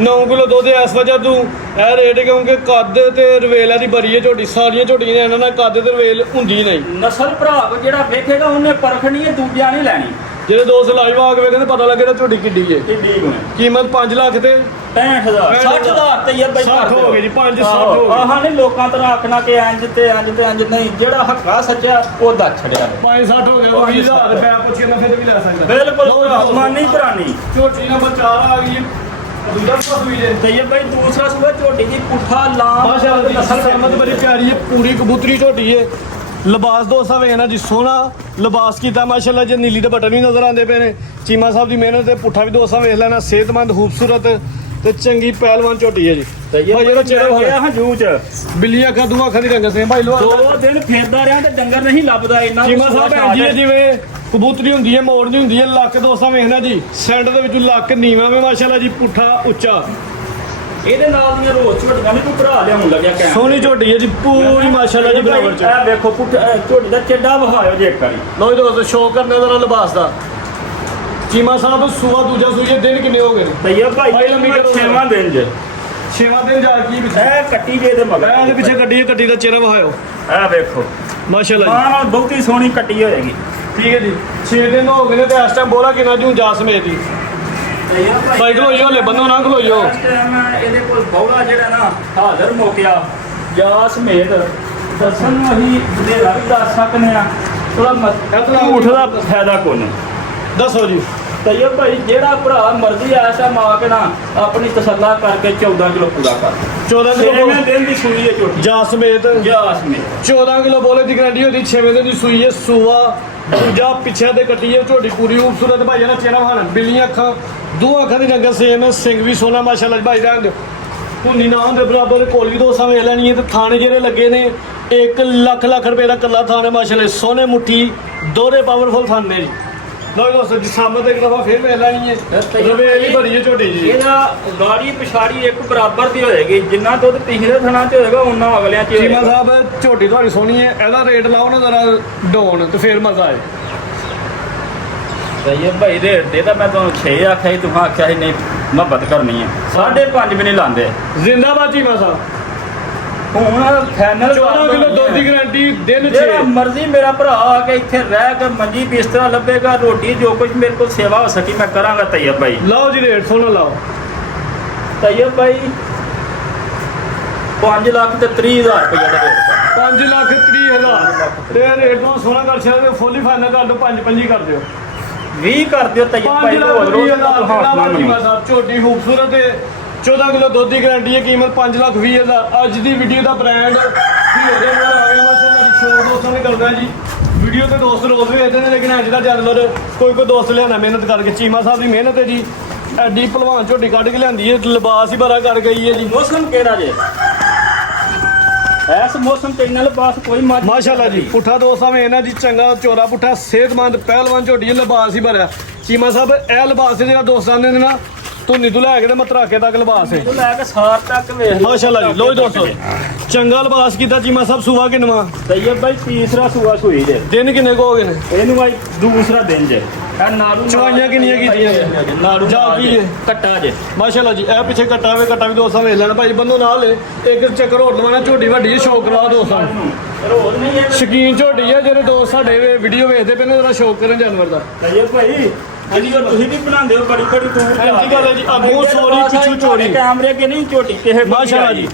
9 ਕਿਲੋ ਦੁੱਧ ਇਸ ਵਜ੍ਹਾ ਤੂੰ ਇਹ ਰੇਟ ਕਿਉਂਕਿ ਕੱਦ ਤੇ ਰਵੇਲਾ ਦੀ ਬਰੀ ਹੈ ਝੋਟੀ ਸਾਰੀਆਂ ਝੋਟੀਆਂ ਨੇ ਇਹਨਾਂ ਨਾਲ ਕੱਦ ਤੇ ਰਵੇਲ ਹੁੰਦੀ ਨਹੀਂ ਨਸਲ ਭਰਾ ਕੋ ਜਿਹੜਾ ਵੇਖੇਗਾ ਉਹਨੇ ਪਰਖਣੀ ਹੈ ਦੂਜਿਆਂ ਨਹੀਂ ਲੈਣੀ। ਜਿਹੜੇ ਦੋਸਤ ਲਾਈਵ ਆ ਕੇ ਵੇਖਦੇ ਪਤਾ ਲੱਗੇਗਾ ਝੋਟੀ ਕਿੱਡੀ ਹੈ ਕਿੱਡੀ ਗੁਣ ਕੀਮਤ 5 ਲੱਖ ਤੇ 65,000 60,000 ਤੇ ਯਾਰ ਬਾਈ 60 ਹੋ ਗਏ ਜੀ 5-60 ਹੋ ਗਏ ਆਹਾਂ ਨਹੀਂ ਲੋਕਾਂ ਤਰ੍ਹਾਂ ਆਖਣਾ ਕਿ ਇੰਜ ਤੇ ਇੰਜ ਤੇ ਇੰਜ ਨਹੀਂ ਜਿਹੜਾ ਹੱਕਾ ਸੱਚਾ ਉਹ ਦੱਸ ਛੜਿਆ 5-60 ਹੋ ਗਿਆ 20,000 ਰੁਪਏ ਪੁੱਛ ਕੇ ਮੈਂ ਫਿਰ ਵੀ ਲੈ ਸਕਦਾ ਬਿਲਕੁਲ ਲਓ ਜੀ, ਆਸਮਾਨੀ ਪੁਰਾਣੀ ਝੋਟੀ ਨੰਬਰ 4 ਆ ਗਈ ਦੂਜਾ ਸੂਈ ਜੇ ਤੇ ਇਹ ਬਾਈ ਦੂਸਰਾ ਸੂਆ ਝੋਟੀ ਦੀ ਪੁੱਠਾ ਲਾਮ ਮਾਸ਼ਾਅੱਲਾ ਜੀ ਨਸਲ ਸਹਿਮਤ ਬੜੀ ਪਿਆਰੀ ਹੈ ਪੂਰੀ ਕਬੂਤਰੀ ਝੋਟੀ ਹੈ ਲਿਬਾਸ ਦੋਸਤਾਂ ਵੇਖਣਾ ਜੀ ਸੋਹਣਾ ਲਿਬਾਸ ਕੀਤਾ ਮਾਸ਼ਾਅੱਲਾ ਜੀ ਨੀਲੀ ਦੇ ਬਟਨ ਵੀ ਨਜ਼ਰ ਆਉਂਦੇ ਪਏ ਨੇ ਚੀਮਾ ਸਾਹਿਬ ਦੀ ਮਿਹਨਤ ਤੇ ਪੁੱਠਾ ਵੀ ਦੋਸਤਾਂ ਵੇਖ ਲੈਣਾ ਸਿਹਤਮੰਦ ਖੂਬਸੂਰਤ ਤੇ ਚੰਗੀ ਪਹਿਲਵਾਨ ਝੋਟੀ ਹੈ ਜੀ ਤੇ ਇਹ ਭਾਈ ਜਿਹੜਾ ਚਿਹਰਾ ਹੋਇਆ ਹਜੂ ਚ ਬਿੱਲੀਆਂ ਅੱਖਾਂ ਦੂਆਂ ਅੱਖਾਂ ਦੀ ਰੰਗ ਸੇ ਭਾਈ ਲੋ 2 ਦਿਨ ਫੇਰਦਾ ਰਿਹਾ ਤੇ ਡੰਗਰ ਨਹੀਂ ਲੱਭਦਾ ਇੰਨਾ ਚੀਮਾ ਸਾਹਿਬ ਭੈਣ ਜੀ ਜਿਵੇਂ ਕਬੂਤਰੀ ਹੁੰਦੀ ਹੈ ਮੋੜਨੀ ਹੁੰਦੀ ਹੈ ਲੱਕ ਦੋਸਤਾਂ ਵੇਖਣਾ ਜੀ ਸੈਂਟਰ ਦੇ ਵਿੱਚੋਂ ਲੱਕ ਨੀਵਾਂ ਵੇ ਮਾਸ਼ਾਅੱਲਾ ਜੀ ਪੁੱਠਾ ਉੱਚਾ ਇਹਦੇ ਨਾਲ ਦੀਆਂ ਰੋਜ਼ ਝੋਟੀਆਂ ਵੀ ਕੋਈ ਭਰਾ ਲਿਆਉਣ ਲੱਗਿਆ ਕਹਿਣ ਸੋਹਣੀ ਝੋਟੀ ਹੈ ਜੀ ਪੂਰੀ ਮਾਸ਼ਾਅੱਲਾ ਜੀ ਬਰਾਬਰ ਚ ਇਹ ਵੇਖੋ ਝੋਟੀ ਦਾ ਚੱਡਾ ਵਹਾਇਓ ਜੇ ਇੱਕ ਵਾਰੀ ਲੋ ਜੀ ਦੋਸਤੋ ਸ਼ੋਅ ਕਰਨੇ ਦਾ ਲਿਬਾਸ ਦਾ ਚੀਮਾ ਸਾਹਿਬ ਸੂਆ ਦੂਜਾ ਸੂਈਏ ਦਿਨ ਕਿੰਨੇ ਹੋ ਗਏ ਨੇ ਤਈਆ ਭਾਈ ਭਾਈ ਲੰਮੀ ਕਰੋ। 6ਵਾਂ ਦਿਨ ਜੇ 6ਵਾਂ ਦਿਨ ਜਾ ਕੀ ਪਿੱਛੇ ਇਹ ਕੱਟੀ ਜੇ ਦੇ ਮਗਰ ਇਹਦੇ ਪਿੱਛੇ ਗੱਡੀ ਹੈ ਗੱਡੀ ਦਾ ਚਿਹਰਾ ਵਹਾਇਓ ਇਹ ਵੇਖੋ ਮਾਸ਼ਾਅੱਲਾ ਮਾਂ ਨਾਲ ਬਹੁਤੀ ਸੋਹਣੀ ਕੱਟੀ ਹੋਏਗੀ। ਜੀ ਠੀਕ ਹੈ ਜੀ 6 ਦਿਨ ਹੋ ਗਏ ਨੇ ਤੇ ਇਸ ਟਾਈਮ ਬੋਲਾ ਕਿੰਨਾ ਜੂ ਜਾ ਸਮੇਤ ਦੀ ਭਾਈ ਖਲੋਈਓ ਹਲੇ ਬੰਨੋ ਨਾ ਖਲੋਈਓ ਇਸ ਟਾਈਮ ਇਹਦੇ ਕੋਲ ਬੌਲਾ ਜਿਹੜਾ ਨਾ ਹਾਜ਼ਰ ਮੋਕਿਆ ਜਾ ਸਮੇਤ ਦੱਸਣ ਨੂੰ ਅਸੀਂ ਬਥੇਰਾ ਵੀ ਦੱਸ ਸਕਦੇ ਆ ਥੋੜਾ ਝੂਠ ਦਾ ਫਾਇਦਾ ਕੋਈ ਨਹੀਂ। ਦੱਸੋ ਜੀ ਤਈਆ ਭਾਈ ਜਿਹੜਾ ਭਰਾ ਮਰਜ਼ੀ ਐਸਾ ਮਾਂ ਕੇ ਨਾ ਆਪਣੀ ਤਸੱਲਾ ਕਰਕੇ 14 ਕਿਲੋ ਪੂਰਾ ਕਰ 14 ਛੇਵੇਂ ਕਿਲੋ ਦਿਨ ਦੀ ਸੂਈ ਹੈ ਝੋਟੀ ਜਾ ਸਮੇਤ ਜਾ ਸਮੇਤ 14 ਕਿਲੋ ਬੋਲੇ ਦੀ ਗਰੰਟੀ ਹੁੰਦੀ 6ਵੇਂ ਦਿਨ ਦੀ ਸੂਈ ਹੈ ਸੂਆ ਦੂਜਾ ਪਿੱਛੇ ਤੇ ਕੱਟੀ ਹੈ ਝੋਟੀ ਪੂਰੀ ਖੂਬਸੂਰਤ ਭਾਈ ਨਾ ਚਿਹਰਾ ਵਹਾਣਾ ਬਿੱਲੀਆਂ ਅੱਖਾਂ ਦੋ ਅੱਖਾਂ ਦੀ ਰੰਗਤ ਸੇਮ ਹੈ ਸਿੰਘ ਵੀ ਸੋਨਾ ਮਾਸ਼ਾਅੱਲਾ ਭਾਈ ਰੰਗ ਹੁੰਦੀ ਨਾ ਹੁੰਦੇ ਬਰਾਬਰ ਕੋਲ ਵੀ ਦੋਸਾਂ ਵੇਖ ਲੈਣੀ ਹੈ ਤੇ ਥਾਣੇ ਜਿਹੜੇ ਲੱਗੇ ਨੇ 1 ਲੱਖ ਰੁਪਏ ਦਾ ਕੱਲਾ ਥਾਣੇ ਮਾਸ਼ਾਅੱਲਾ ਸੋਨੇ ਮੁੱਠੀ ਦੋਹਰੇ ਪਾਵਰਫੁਲ ਥਾਣੇ ਜੀ ਲੋ ਦੋਸਤੋ ਜੀ ਸਾਹਮਣੇ ਇੱਕ ਦਫਾ ਫੇਰ ਵੇਖ ਲੈਣੀ ਹੈ ਰਵੇਲੀ ਭਰੀ ਹੈ ਝੋਟੀ ਜੀ ਇਹਦਾ ਗਾੜੀ ਪਿਛਾੜੀ ਇੱਕ ਬਰਾਬਰ ਦੀ ਹੋਏਗੀ ਜਿੰਨਾ ਦੁੱਧ ਪਿਛਲੇ ਥਣਾ ਚ ਹੋਏਗਾ ਉਹਨਾਂ ਅਗਲਿਆਂ ਚ ਚੀਮਾ ਹੋਏਗਾ। ਸਾਹਿਬ ਝੋਟੀ ਤੁਹਾਡੀ ਸੋਹਣੀ ਹੈ ਇਹਦਾ ਰੇਟ ਲਾਓ ਨਾ ਜ਼ਰਾ ਡਾਊਨ ਤੇ ਫੇਰ ਮਜ਼ਾ ਆਏ ਸਹੀ ਹੈ ਭਾਈ ਰੇਟ ਦੇ ਤਾਂ ਮੈਂ ਤੁਹਾਨੂੰ 6 ਆਖਿਆ ਸੀ ਤੁਸੀਂ ਆਖਿਆ ਸੀ ਨਹੀਂ ਮੁਹੱਬਤ ਕਰਨੀ ਹੈ 5.5 ਵੀ ਨਹੀਂ ਲਾਉਂਦੇ। ਜ਼ਿੰਦਾਬਾਦ ਚੀਮਾ ਸਾਹਿਬ ਹੁਣ ਫਾਈਨਲ 14 ਕਿਲੋ ਦੁੱਧ ਦੀ ਗਾਰੰਟੀ ਦਿਨ 'ਚ ਜਿਹੜਾ ਮਰਜ਼ੀ ਮੇਰਾ ਭਰਾ ਆ ਕੇ ਇੱਥੇ ਰਹਿ ਕੇ ਮੰਜੀ ਬਿਸਤਰਾ ਲੱਭੇਗਾ, ਰੋਟੀ ਜੋ ਕੁਝ ਮੇਰੇ ਕੋਲ ਸੇਵਾ ਹੋ ਸਕੀ ਮੈਂ ਕਰਾਂਗਾ ਤੈਯਬ ਭਾਈ। ਲਓ ਜੀ ਰੇਟ ਸੁਣੋ ਲਾਓ। ਤੈਯਬ ਭਾਈ 5,30,000 ਰੁਪਏ ਦਾ ਰੇਟ ਪਾ 5,30,000 ਤੇ ਰੇਟ ਨੂੰ ਸੋਨਾ ਕਰ ਛੱਡ ਫੁੱਲੀ ਫਾਈਨਲ ਕਰ ਦਿਓ 5 ਕਰ ਦਿਓ 20 ਕਰ ਦਿਓ ਤੈਯਬ ਭਾਈ। ਹੋਰ ਰੋਜ਼ ਹੌਸਲਾ ਨਹੀਂ। ਝੋਟੀ ਖੂਬਸੂਰਤ ਹੈ 14 ਕਿਲੋ ਦੁੱਧ ਦੀ ਗਾਰੰਟੀ ਹੈ, ਕੀਮਤ 5,20,000। ਅੱਜ ਦੀ ਵੀਡੀਓ ਦਾ ਬ੍ਰਾਂਡ ਹੀਰੇ ਨਾਲ ਆ ਗਿਆ ਮਾਸ਼ਾਅੱਲਾ ਜੀ। ਸ਼ੋਰ ਦੋਸਤਾਂ ਨੇ ਕਰਦਾ ਜੀ ਵੀਡੀਓ ਤੇ ਦੋਸਤ ਰੋਜ਼ ਵੀ ਵੇਖਦੇ ਨੇ, ਲੇਕਿਨ ਅੱਜ ਦਾ ਜਾਨਵਰ ਕੋਈ ਦੋਸਤ ਲਿਆਣਾ ਮਿਹਨਤ ਕਰਕੇ। ਚੀਮਾ ਸਾਹਿਬ ਦੀ ਮਿਹਨਤ ਹੈ ਜੀ, ਐਡੀ ਭਲਵਾਨ ਝੋਟੀ ਕੱਢ ਕੇ ਲਿਆਂਦੀ ਹੈ, ਲਿਬਾਸ ਹੀ ਬੜਾ ਕਰ ਗਈ ਹੈ ਜੀ। ਮੌਸਮ ਕਿਹੜਾ ਜੇ? ਐਸ ਮੌਸਮ ਤੇ ਨਾਲ ਬਾਸ ਕੋਈ ਮਾਸ਼ਾਅੱਲਾ ਜੀ। ਪੁੱਠਾ ਦੋਸਤਾਂ ਵਿੱਚ ਇਹਨਾਂ ਜੀ ਚੰਗਾ ਚੋਰਾ ਪੁੱਠਾ ਸਿਹਤਮੰਦ ਪਹਿਲਵਾਨ ਝੋਟੀ ਹੈ, ਲਿਬਾਸ ਹੀ ਭਰਿਆ। ਚੀਮਾ ਸਾਹਿਬ ਇਹ ਲਿਬਾਸ ਜਿਹੜਾ ਦੋਸਤਾਂ ਨੇ ਨਾ ਧੁੰਨੀ ਤੋਂ ਲੈ ਕੇ ਤੇ ਮਤਰਾਕੇ ਤੱਕ ਲਿਬਾਸ ਹੈ, ਲੈ ਕੇ ਸਾਰ ਤੱਕ ਵੇਖ ਮਾਸ਼ਾਅੱਲਾ ਜੀ। ਲੋ ਦੋਸਤੋ ਚੰਗਾ ਲਿਬਾਸ ਕੀਤਾ ਚੀਮਾ ਸਾਹਿਬ। ਸੂਆ ਕਿੰਨਵਾ? ਤੈਯਬ ਭਾਈ ਤੀਸਰਾ ਸੂਆ ਸੂਈ ਜੇ। ਦਿਨ ਕਿੰਨੇ ਕੋ ਹੋ ਗਏ ਨੇ ਇਹਨੂੰ ਭਾਈ ਦੂਸਰਾ ਦਿਨ ਜੇ। ਇਹ ਨਾੜੂ ਚਵਾਈਆਂ ਕਿੰਨੀਆਂ ਕੀਤੀਆਂ ਨੇ? ਨਾੜੂ ਜਾ ਕੀ ਜੇ? ਕੱਟਾ ਜੇ ਮਾਸ਼ਾਅੱਲਾ ਜੀ। ਇਹ ਪਿੱਛੇ ਕੱਟਾ ਹੋਵੇ, ਕੱਟਾ ਵੀ ਦੋਸਤਾਂ ਵੇਖ ਲੈਣਾ ਭਾਈ, ਬੰਦੋ ਨਾਲ ਇੱਕ ਚੱਕਰ ਹੋਰ ਲਵਾਣਾ। ਝੋਟੀ ਵੱਡੀ ਹੈ, ਸ਼ੌਕ ਕਰਵਾ ਦੋਸਤਾਂ ਨੂੰ। ਰੋਜ਼ ਨਹੀਂ ਇਹ ਸ਼ਕੀਨ ਝੋਟੀ ਹੈ, ਜਿਹੜੇ ਦੋਸਤ ਸਾਡੇ ਵੀਡੀਓ ਵੇਖਦੇ ਪਏ ਨੇ, ਜਰਾ ਸ਼ੌਕ ਕਰਨ ਜਾਨਵਰ ਦਾ। ਤੈਯਬ ਭਾਈ ਵੀਡੀਓ ਤੁਸੀਂ ਵੀ ਬਣਾਉਂਦੇ ਹੋ ਬੜੀ ਬੜੀ ਦੂਰ ਹਾਂਜੀ ਗੱਲ ਹੈ ਜੀ। ਅੱਗੋਂ ਸੋਰੀ ਪਿੱਛੋਂ ਚੋਰੀ, ਕੈਮਰੇ ਅੱਗੇ ਨਹੀਂ ਝੋਟੀ ਕਿਸੇ ਮਾਸ਼ਾਅੱਲਾ ਜੀ।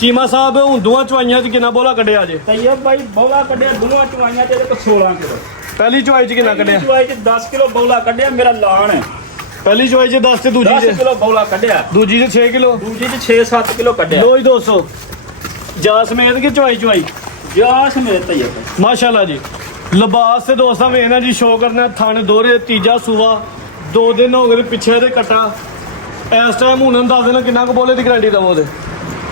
ਚੀਮਾ ਸਾਹਿਬ ਹੁਣ ਦੋਵਾਂ ਚਵਾਈਆਂ 'ਚ ਕਿੰਨਾ ਬੋਲਾ ਕੱਢਿਆ ਜੇ? ਤੈਯਬ ਭਾਈ ਬੋਲਾ ਕੱਢਿਆ ਦੋਵਾਂ ਚਵਾਈਆਂ ਤੇ ਇਹਦੇ ਕੋਲ 16 ਕਿਲੋ। ਪਹਿਲੀ ਚਵਾਈ 'ਚ ਕਿੰਨਾ ਕੱਢਿਆ? ਚਵਾਈ ਚ 10 ਕਿਲੋ ਬੋਲਾ ਕੱਢਿਆ, ਮੇਰਾ ਲਾਣ ਹੈ। ਪਹਿਲੀ ਚਵਾਈ 'ਚ 10 ਤੇ ਦੂਜੀ 10 'ਚ ਕਿਲੋ ਬੋਲਾ ਕੱਢਿਆ, ਦੂਜੀ 'ਚ 6 ਕਿਲੋ, ਦੂਜੀ ਚ 6-7 ਕਿਲੋ ਕੱਢਿਆ। ਲੋ ਜੀ ਦੋਸਤੋ ਜਾ ਸਮੇਤ ਕਿ ਚਵਾਈ ਜਾ ਸਮੇਤ ਤੈਯਬ ਭਾਈ। ਮਾਸ਼ਾਅੱਲਾ ਜੀ। ਲਿਬਾਸ ਤੇ ਦੋਸਤਾਂ ਵੇਖਣਾ ਜੀ, ਸ਼ੋਅ ਕਰਨਾ ਥਣ ਦੋਰੇ। ਤੀਜਾ ਸੂਆ 2 ਦਿਨ ਹੋ ਗਏ ਪਿੱਛੇ ਦੇ ਕੱਟਾ। ਇਸ ਟਾਈਮ ਹੁਣ ਦੱਸ ਦੇਣਾ ਕਿੰਨਾ ਕੁ ਬੋਲੇ ਦੀ ਗਾਰੰਟੀ ਦਵੋ ਉਹਦੇ?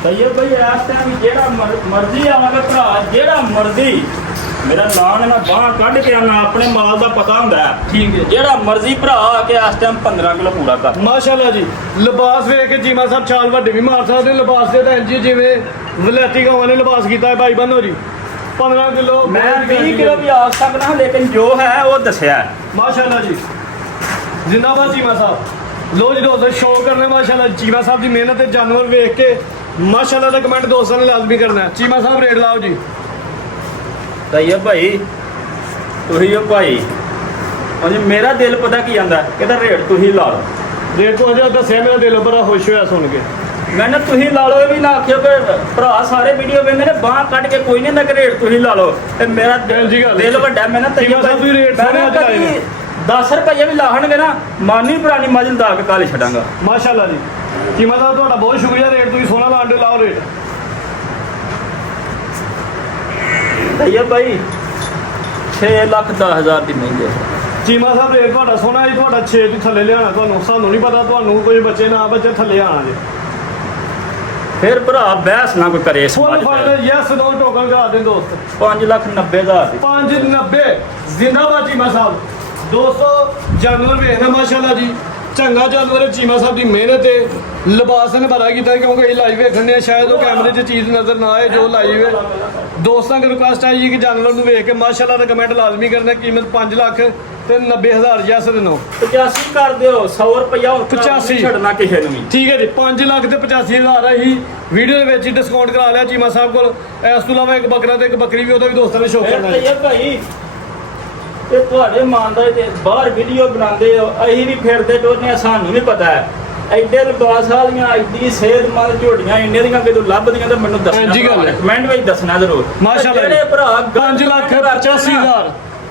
ਤੈਯਬ ਭਾਈ ਇਸ ਟਾਈਮ ਜਿਹੜਾ ਮਰਜ਼ੀ ਆਵੇ ਭਰਾ, ਜਿਹੜਾ ਮਰਜ਼ੀ ਮੇਰਾ ਲਾਣ ਨਾ ਬਾਹ ਕੱਢ ਕੇ ਆਣਾ, ਆਪਣੇ ਮਾਲ ਦਾ ਪਤਾ ਹੁੰਦਾ ਹੈ। ਠੀਕ ਹੈ, ਜਿਹੜਾ ਮਰਜ਼ੀ ਭਰਾ ਆ ਕੇ ਇਸ ਟਾਈਮ 15 ਕਿਲੋ ਪੂਰਾ ਕਰ। ਮਾਸ਼ਾਅੱਲਾ ਜੀ। ਲਿਬਾਸ ਵੇਖ ਕੇ ਚੀਮਾ ਸਾਹਿਬ ਛਾਲ ਵੱਡੇ ਵੀ ਮਾਰ ਸਕਦੇ। ਲਿਬਾਸ ਦੇ ਤਾਂ ਇੰਜੀ ਜਿਵੇਂ ਵਲੈਤੀ ਗਾਵਾਂ ਨੇ ਲਿਬਾਸ ਕੀਤਾ ਹੈ ਭਾਈ ਬੰਨੋ ਜੀ। 15 ਕਿਲੋ ਮੈਂ 20 ਕਿਲੋ ਵੀ ਆ ਸਕਦਾ, ਲੇਕਿਨ ਜੋ ਹੈ ਉਹ ਦੱਸਿਆ। ਮਾਸ਼ਾਅੱਲਾ ਜੀ। ਜ਼ਿੰਦਾਬਾਦ ਚੀਮਾ ਸਾਹਿਬ। ਲੋ ਜੀ ਦੋਸਤੋ ਸ਼ੋਅ ਕਰਨੇ ਮਾਸ਼ਾਅੱਲਾ ਚੀਮਾ ਸਾਹਿਬ ਦੀ ਮਿਹਨਤ ਤੇ ਜਾਨਵਰ ਵੇਖ ਕੇ ਮਾਸ਼ਾਅੱਲਾ ਦਾ ਕਮੈਂਟ ਦੋਸਤਾਂ ਨੇ ਲਾਜ਼ਮੀ ਕਰਨਾ ਹੈ। ਚੀਮਾ ਸਾਹਿਬ ਰੇਟ ਲਾਓ ਜੀ। ਤੈਯਬ ਭਾਈ ਤੁਸੀਂ ਉਹ ਭਾਈ ਹਾਂਜੀ, ਮੇਰਾ ਦਿਲ ਪਤਾ ਕੀ ਆਂਦਾ, ਇਹਦਾ ਰੇਟ ਤੁਸੀਂ ਲਾ ਲਓ। ਰੇਟ ਤੋਂ ਅਜੇ ਦੱਸਿਆ, ਮੇਰਾ ਦਿਲ ਬੜਾ ਖੁਸ਼ ਹੋਇਆ ਸੁਣ ਕੇ। ਮੈਂ ਨਾ ਤੁਸੀਂ ਲਾ ਲਓ, ਇਹ ਵੀ ਨਾ ਆਖਿਓ ਕਿ ਭਰਾ ਸਾਰੇ ਵੀਡੀਓ ਵੇਖਦੇ ਨੇ ਬਾਹ ਕੱਢ ਕੇ ਕੋਈ ਨਹੀਂ ਹੁੰਦਾ ਕਿ ਰੇਟ ਤੁਸੀਂ ਲਾ ਲਓ। ਤੇ ਮੇਰਾ ਜੀ ਗੱਲ ਦਿਲ ਵੱਡਾ। ਮੈਂ ਨਾ ਚੀਮਾ ਸਾਹਿਬ ਵੀ ਰੇਟ ਸਾਰੇ ਅੱਜ ਲਾਏ ਨੇ। 10 ਰੁਪਏ ਵੀ ਲਾਹਣਗੇ ਨਾ, ਮਾਨੀ ਪੁਰਾਣੀ ਮੱਝ ਦਾ ਕੇ ਕਾਲੇ ਛੱਡਾਂਗਾ। ਮਾਸ਼ਾਅੱਲਾ ਜੀ। ਚੀਮਾ ਸਾਹਿਬ ਤੁਹਾਡਾ ਬਹੁਤ ਸ਼ੁਕਰੀਆ। ਰੇਟ ਤੁਸੀਂ ਸੋਨਾ ਲਾਂਡੇ ਲਾਓ ਰੇਟ। ਤੈਯਬ ਭਾਈ 6,10,000 ਦੀ ਮਹਿੰਗੀ। ਚੀਮਾ ਸਾਹਿਬ ਰੇਟ ਤੁਹਾਡਾ ਸੋਨਾ ਜੀ। ਤੁਹਾਡਾ 6 ਤੋਂ ਥੱਲੇ ਲਿਆਣਾ, ਤੁਹਾਨੂੰ ਸਾਨੂੰ ਨਹੀਂ ਪਤਾ ਤੁਹਾਨੂੰ ਕੋਈ ਬੱਚੇ ਨਾ ਬੱਚੇ ਥੱਲੇ ਆਣਾ ਜੀ। ਫਿਰ ਭਰਾ ਬਹਿਸ ਨਾ ਕੋਈ ਕਰੇ ਇਸ ਫੁੱਲ ਮੱਝ ਫਾਇਦਾ ਤੇ। ਯੈਸ ਨੋ ਟੋਕਨ ਕਰਾ ਦੇ ਦੋਸਤ। 5,90,000 ਦੀ। 590 ਜ਼ਿੰਦਾਬਾਦ ਚੀਮਾ ਸਾਹਿਬ। ਦੋਸਤੋ ਜਾਨਵਰ ਵੇਖਣਾ ਮਾਸ਼ਾਅੱਲਾ ਜੀ, ਚੰਗਾ ਜਾਨਵਰ ਹੈ। ਚੀਮਾ ਸਾਹਿਬ ਦੀ ਮਿਹਨਤ ਹੈ। ਲਿਬਾਸ ਨੇ ਬੜਾ ਕੀਤਾ, ਕਿਉਂਕਿ ਇਹ ਲਾਈਵ ਵੇਖਣ ਨੇ, ਸ਼ਾਇਦ ਉਹ ਕੈਮਰੇ 'ਚ ਚੀਜ਼ ਨਜ਼ਰ ਨਾ ਆਏ ਜੋ ਲਾਈਵ ਹੈ। ਦੋਸਤਾਂ ਦੀ ਰਿਕੁਐਸਟ ਆਈ ਹੈ ਕਿ ਜਾਨਵਰ ਨੂੰ ਵੇਖ ਕੇ ਮਾਸ਼ਾਅੱਲਾ ਦਾ ਕਮੈਂਟ ਲਾਜ਼ਮੀ ਕਰਨਾ। ਕੀਮਤ 5,90,000 ਯੈਸ ਦੇ ਨੋ 85 ਕਰ ਦਿਓ। 100 ਰੁਪਇਆ 85 ਛੱਡਣਾ ਕਿਸੇ ਨੂੰ ਵੀ। ਠੀਕ ਹੈ ਜੀ। 5,85,000 ਹੈ ਹੀ ਵੀਡੀਓ ਦੇ ਵਿੱਚ ਹੀ ਡਿਸਕਾਊਂਟ ਕਰਾ ਲਿਆ ਚੀਮਾ ਸਾਹਿਬ ਕੋਲ। ਇਸ ਤੋਂ ਇਲਾਵਾ ਇੱਕ ਬੱਕਰਾ ਤੇ ਇੱਕ ਬੱਕਰੀ ਵੀ ਉਹਦਾ ਵੀ ਦੋਸਤਾਂ ਨੇ ਸ਼ੌਕ ਕਰਨਾ ਹੈ। ਤੈਯਬ ਭਾਈ ਇਹ ਤੁਹਾਡੇ ਮਾਨਦਾ ਤੇ ਬਾਹਰ ਵੀਡੀਓ ਬਣਾਉਂਦੇ ਹੋ, ਅਸੀਂ ਵੀ ਫਿਰਦੇ ਟੋਰਨੇ ਆ, ਸਾਨੂੰ ਵੀ ਪਤਾ ਹੈ। ਐਡੇ ਲਿਬਾਸ ਵਾਲੀਆਂ ਐਡੀ ਸਿਹਤਮੰਦ ਝੋਟੀਆਂ ਇੰਨੇ ਦੀਆਂ ਕਿਦੋਂ ਲੱਭਦੀਆਂ ਤਾਂ ਮੈਨੂੰ ਦੱਸਣਾ। ਹਾਂਜੀ ਗੱਲ ਹੈ। ਕਮੈਂਟ ਵਿੱਚ ਦੱਸਣਾ ਜ਼ਰੂਰ। ਮਾਸ਼ਾਅੱਲਾ ਜਿਹੜੇ ਭਰਾ 5,85,000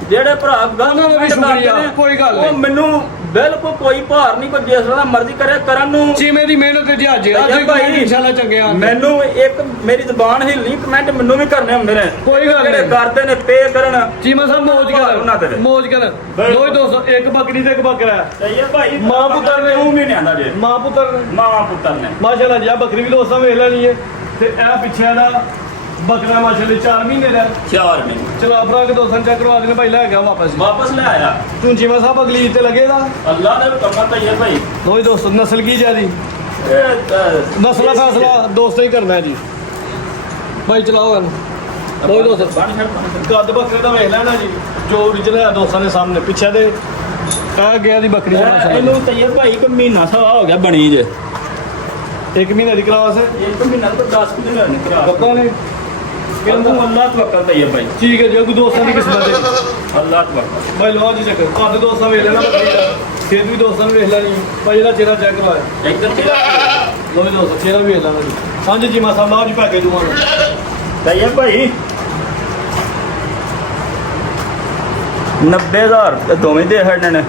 ਜਿਹੜੇ ਭਰਾ ਉਹਨਾਂ ਦਾ ਵੀ ਸ਼ੁਕਰੀਆ, ਕੋਈ ਗੱਲ ਨਹੀਂ। ਉਹ ਮੈਨੂੰ ਬਿਲਕੁਲ ਕੋਈ ਭਾਰ ਨਹੀਂ, ਕੋਈ ਜਿਸ ਤਰ੍ਹਾਂ ਮਰਜ਼ੀ ਕਰੇ ਕਰਨ ਨੂੰ। ਚੀਮੇ ਦੀ ਮਿਹਨਤ ਤੇ ਜਹਾਜ਼ ਤੈਯਬ ਭਾਈ ਇਨਸ਼ਾਅੱਲਾ ਚੰਗੇ ਆ। ਮੈਨੂੰ ਇੱਕ ਮੇਰੀ ਜ਼ਬਾਨ ਹਿੱਲਣੀ, ਕਮੈਂਟ ਮੈਨੂੰ ਵੀ ਕਰਨੇ ਹੁੰਦੇ ਨੇ। ਕੋਈ ਗੱਲ ਜਿਹੜੇ ਨਹੀਂ। ਕਰਦੇ ਨੇ ਪੇ ਕਰਨ। ਚੀਮਾ ਸਾਹਿਬ ਮੌਜ ਉਹਨਾਂ ਤੇ ਕਰ ਮੌਜ ਕਰ। ਦੋਏ ਦੋਸਤੋ ਇੱਕ ਬੱਕਰੀ ਤੇ ਇੱਕ ਬੱਕਰਾ ਹੈ। ਤੈਯਬ ਭਾਈ ਮਾਂ ਪੁੱਤਰ ਨੇ 2 ਮਹੀਨਿਆਂ ਦਾ ਜੇ। ਮਾਂ ਪੁੱਤਰ ਨੇ। ਮਾਂ ਪੁੱਤਰ ਨੇ। ਮਾਸ਼ਾਅੱਲਾ ਜੀ। ਆ ਬੱਕਰੀ ਵੀ ਦੋਸਤਾਂ ਵੇਖ ਲੈਣੀ ਹੈ। ਤੇ ਇਹ ਪਿੱਛੇ ਦਾ ਬੱਕਰਾ ਮਾਸ਼ਾਅੱਲਾ 4 ਮਹੀਨੇ ਦਾ। 4 ਮਹੀਨੇ ਚਲੋ ਆਪਣਾ ਕਿ ਦੋਸਤਾਂ ਚੈੱਕ ਕਰਵਾ ਦੇਣੇ ਭਾਈ, ਲੈ ਗਿਆ ਵਾਪਸ। ਵਾਪਸ ਲੈ ਆਇਆ। ਤੂੰ ਚੀਮਾ ਸਾਹਿਬ ਅਗਲੀ ਈਦ ਤੇ ਲੱਗੇਗਾ। ਅੱਲਾਹ ਦੇ ਹੁਕਮ ਤੈਯਬ ਭਾਈ। ਦੋਏ ਦੋਸਤੋ ਨਸਲ ਕੀ ਜਿਆਦੀ ਇਹ ਮਸਲਾ ਫੈਸਲਾ ਦੋਸਤਾਂ ਹੀ ਕਰਨਾ ਹੈ ਜੀ। ਭਾਈ ਚਲਾਓ ਗੱਲ। ਦੋਏ ਦੋਸਤ ਕੱਦ ਬੱਕਰੇ ਦਾ ਵੇਖ ਲੈਣਾ ਜੀ, ਜੋ ਓਰੀਜਨਲ ਹੈ ਦੋਸਤਾਂ ਦੇ ਸਾਹਮਣੇ। ਪਿੱਛੇ ਦੇ ਕਹਿ ਗਿਆ ਦੀ ਬੱਕਰੀ ਦਾ ਮਾਸ਼ਾਅੱਲਾ। ਇਹਨੂੰ ਤੈਯਬ ਭਾਈ ਕੋਈ ਮਹੀਨਾ ਸਵਾ ਹੋ ਗਿਆ ਬਣੀ ਜੇ। 1 ਮਹੀਨੇ ਦੀ ਕਲਾਸ ਹੈ। ਇੱਕ ਮਹੀਨਾ ਤੋਂ 10 ਦਿਨ ਹੋਣੇ ਕਰਾ ਪੱਕਾ ਨੇ ਕਹਿੰਦਾ ਅੱਲਾਹ ਤਵੱਕਲ ਤੈਯਬ ਭਾਈ ਠੀਕ ਹੈ ਜੀ ਅੱਗੂ ਦੋਸਤਾਂ ਦੀ ਕਿਸਮਤ ਹੈ ਅੱਲਾਹ ਤਵੱਕਲ ਭਾਈ ਲਓ ਜੀ ਚੱਕਰ ਤੁਹਾਡੇ ਦੋਸਤਾਂ ਵੇਖ ਲੈਣਾ ਬੱਕਰੀ ਦਾ ਫਿਰ ਵੀ ਦੋਸਤਾਂ ਨੂੰ ਵੇਖ ਲੈਣੀ ਭਾਈ ਇਹਦਾ ਚਿਹਰਾ ਚੈੱਕ ਕਰਵਾਇਆ ਇੱਧਰ ਤੇਰਾ ਲਓ ਜੀ ਦੋਸਤੋ ਚਿਹਰਾ ਵੀ ਵੇਖ ਲੈਣਾ ਜੀ ਹਾਂਜੀ ਜੀ ਮਾਸਾ ਲਾਓ ਜੀ ਪੈਕੇਜ ਦੂਆਂ ਨੂੰ ਤੈਯਬ ਭਾਈ 90000 ਤੇ ਦੋਵੇਂ ਦੇ ਹੜਨ ਨੇ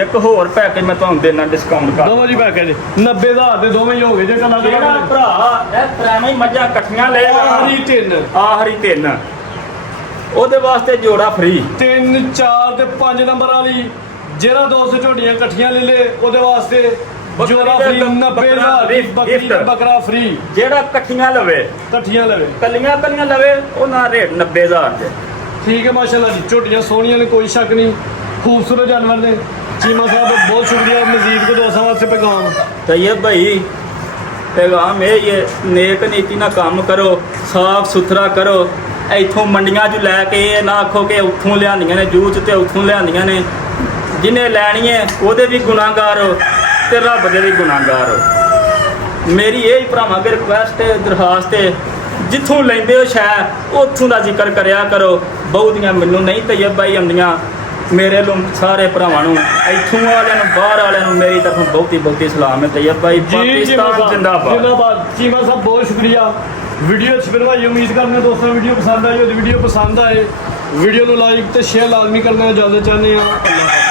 ਇੱਕ ਹੋਰ ਪੈਕੇਜ ਮੈਂ ਤੁਹਾਨੂੰ ਦੇਣਾ ਡਿਸਕਾਊਂਟ ਕਰ ਦੋਵਾਂ ਜੀ ਪੈਕੇਜ 90000 ਦੇ ਦੋਵੇਂ ਹੀ ਹੋ ਗਏ ਜੇ ਕੱਲਾ ਜਿਹੜਾ ਭਰਾ ਇਹ ਪ੍ਰਾਈਮ ਹੀ ਮੱਝਾਂ ਇਕੱਠੀਆਂ ਲਏਗਾ ਆਖਰੀ 3 ਆਖਰੀ 3 ਉਹਦੇ ਵਾਸਤੇ ਜੋੜਾ ਫ੍ਰੀ 3 4 ਤੇ 5 ਨੰਬਰ ਵਾਲੀ ਜਿਹੜਾ 200 ਝੋਟੀਆਂ ਇਕੱਠੀਆਂ ਲੈ ਲੇ ਉਹਦੇ ਵਾਸਤੇ ਜੋੜਾ ਫ੍ਰੀ 90000 ਦੀ ਬੱਕਰੀ ਤੇ ਬੱਕਰਾ ਫ੍ਰੀ ਜਿਹੜਾ ਇਕੱਠੀਆਂ ਲਵੇ ਇਕੱਠੀਆਂ ਲਵੇ ਕੱਲੀਆਂ ਕੱਲੀਆਂ ਲਵੇ ਉਹਨਾਂ ਰੇਟ 90000 ਦੇ ਠੀਕ ਹੈ ਮਾਸ਼ਾਅੱਲਾ ਜੀ ਝੋਟੀਆਂ ਸੋਹਣੀਆਂ ਨੇ ਕੋਈ ਸ਼ੱਕ ਨਹੀਂ ਖੂਬਸੂਰਤ ਜਾਨਵਰ ਨੇ ਚੀਮਾ ਸਾਹਿਬ ਬਹੁਤ ਸ਼ੁਕਰੀਆ ਮਜ਼ੀਦ ਕੋ ਦੋਸਤਾਂ ਵਾਸਤੇ ਪੈगाम तैयब भाई पैगाम ये नेक नीति ना काम करो साफ सुथरा करो इथों मंडियां च लैके ये ना आखो कि उथों लियांदियां ने जूह च ते उथों लियांदियां ने जिन्हें लैनी है ਉਹਦੇ भी गुनाहगार हो ते रब दे भी गुनाहगार हो मेरी यही भरावां अगे रिक्वेस्ट है दरखास्त है जिथों लेंदे हो शै उथों दा जिक्र करिया करो बहुतियां मैनूं नहीं तैयब भाई आंदियां मेरे सारे भरावां नूं इथों वालियां नूं बाहर वालियां नूं मेरी तरफों बहुती बहुती सलाम है तैयब भाई पाकिस्तान जिंदाबाद जिंदाबाद चीमा साहब बहुत शुक्रिया वीडियो अच्छी बनवाई उम्मीद करने दोस्तों वीडियो पसंद आई हो वीडियो पसंद आए वीडियो को लाइक तो शेयर लाजमी करना इजाजत चाहते हैं अल्लाह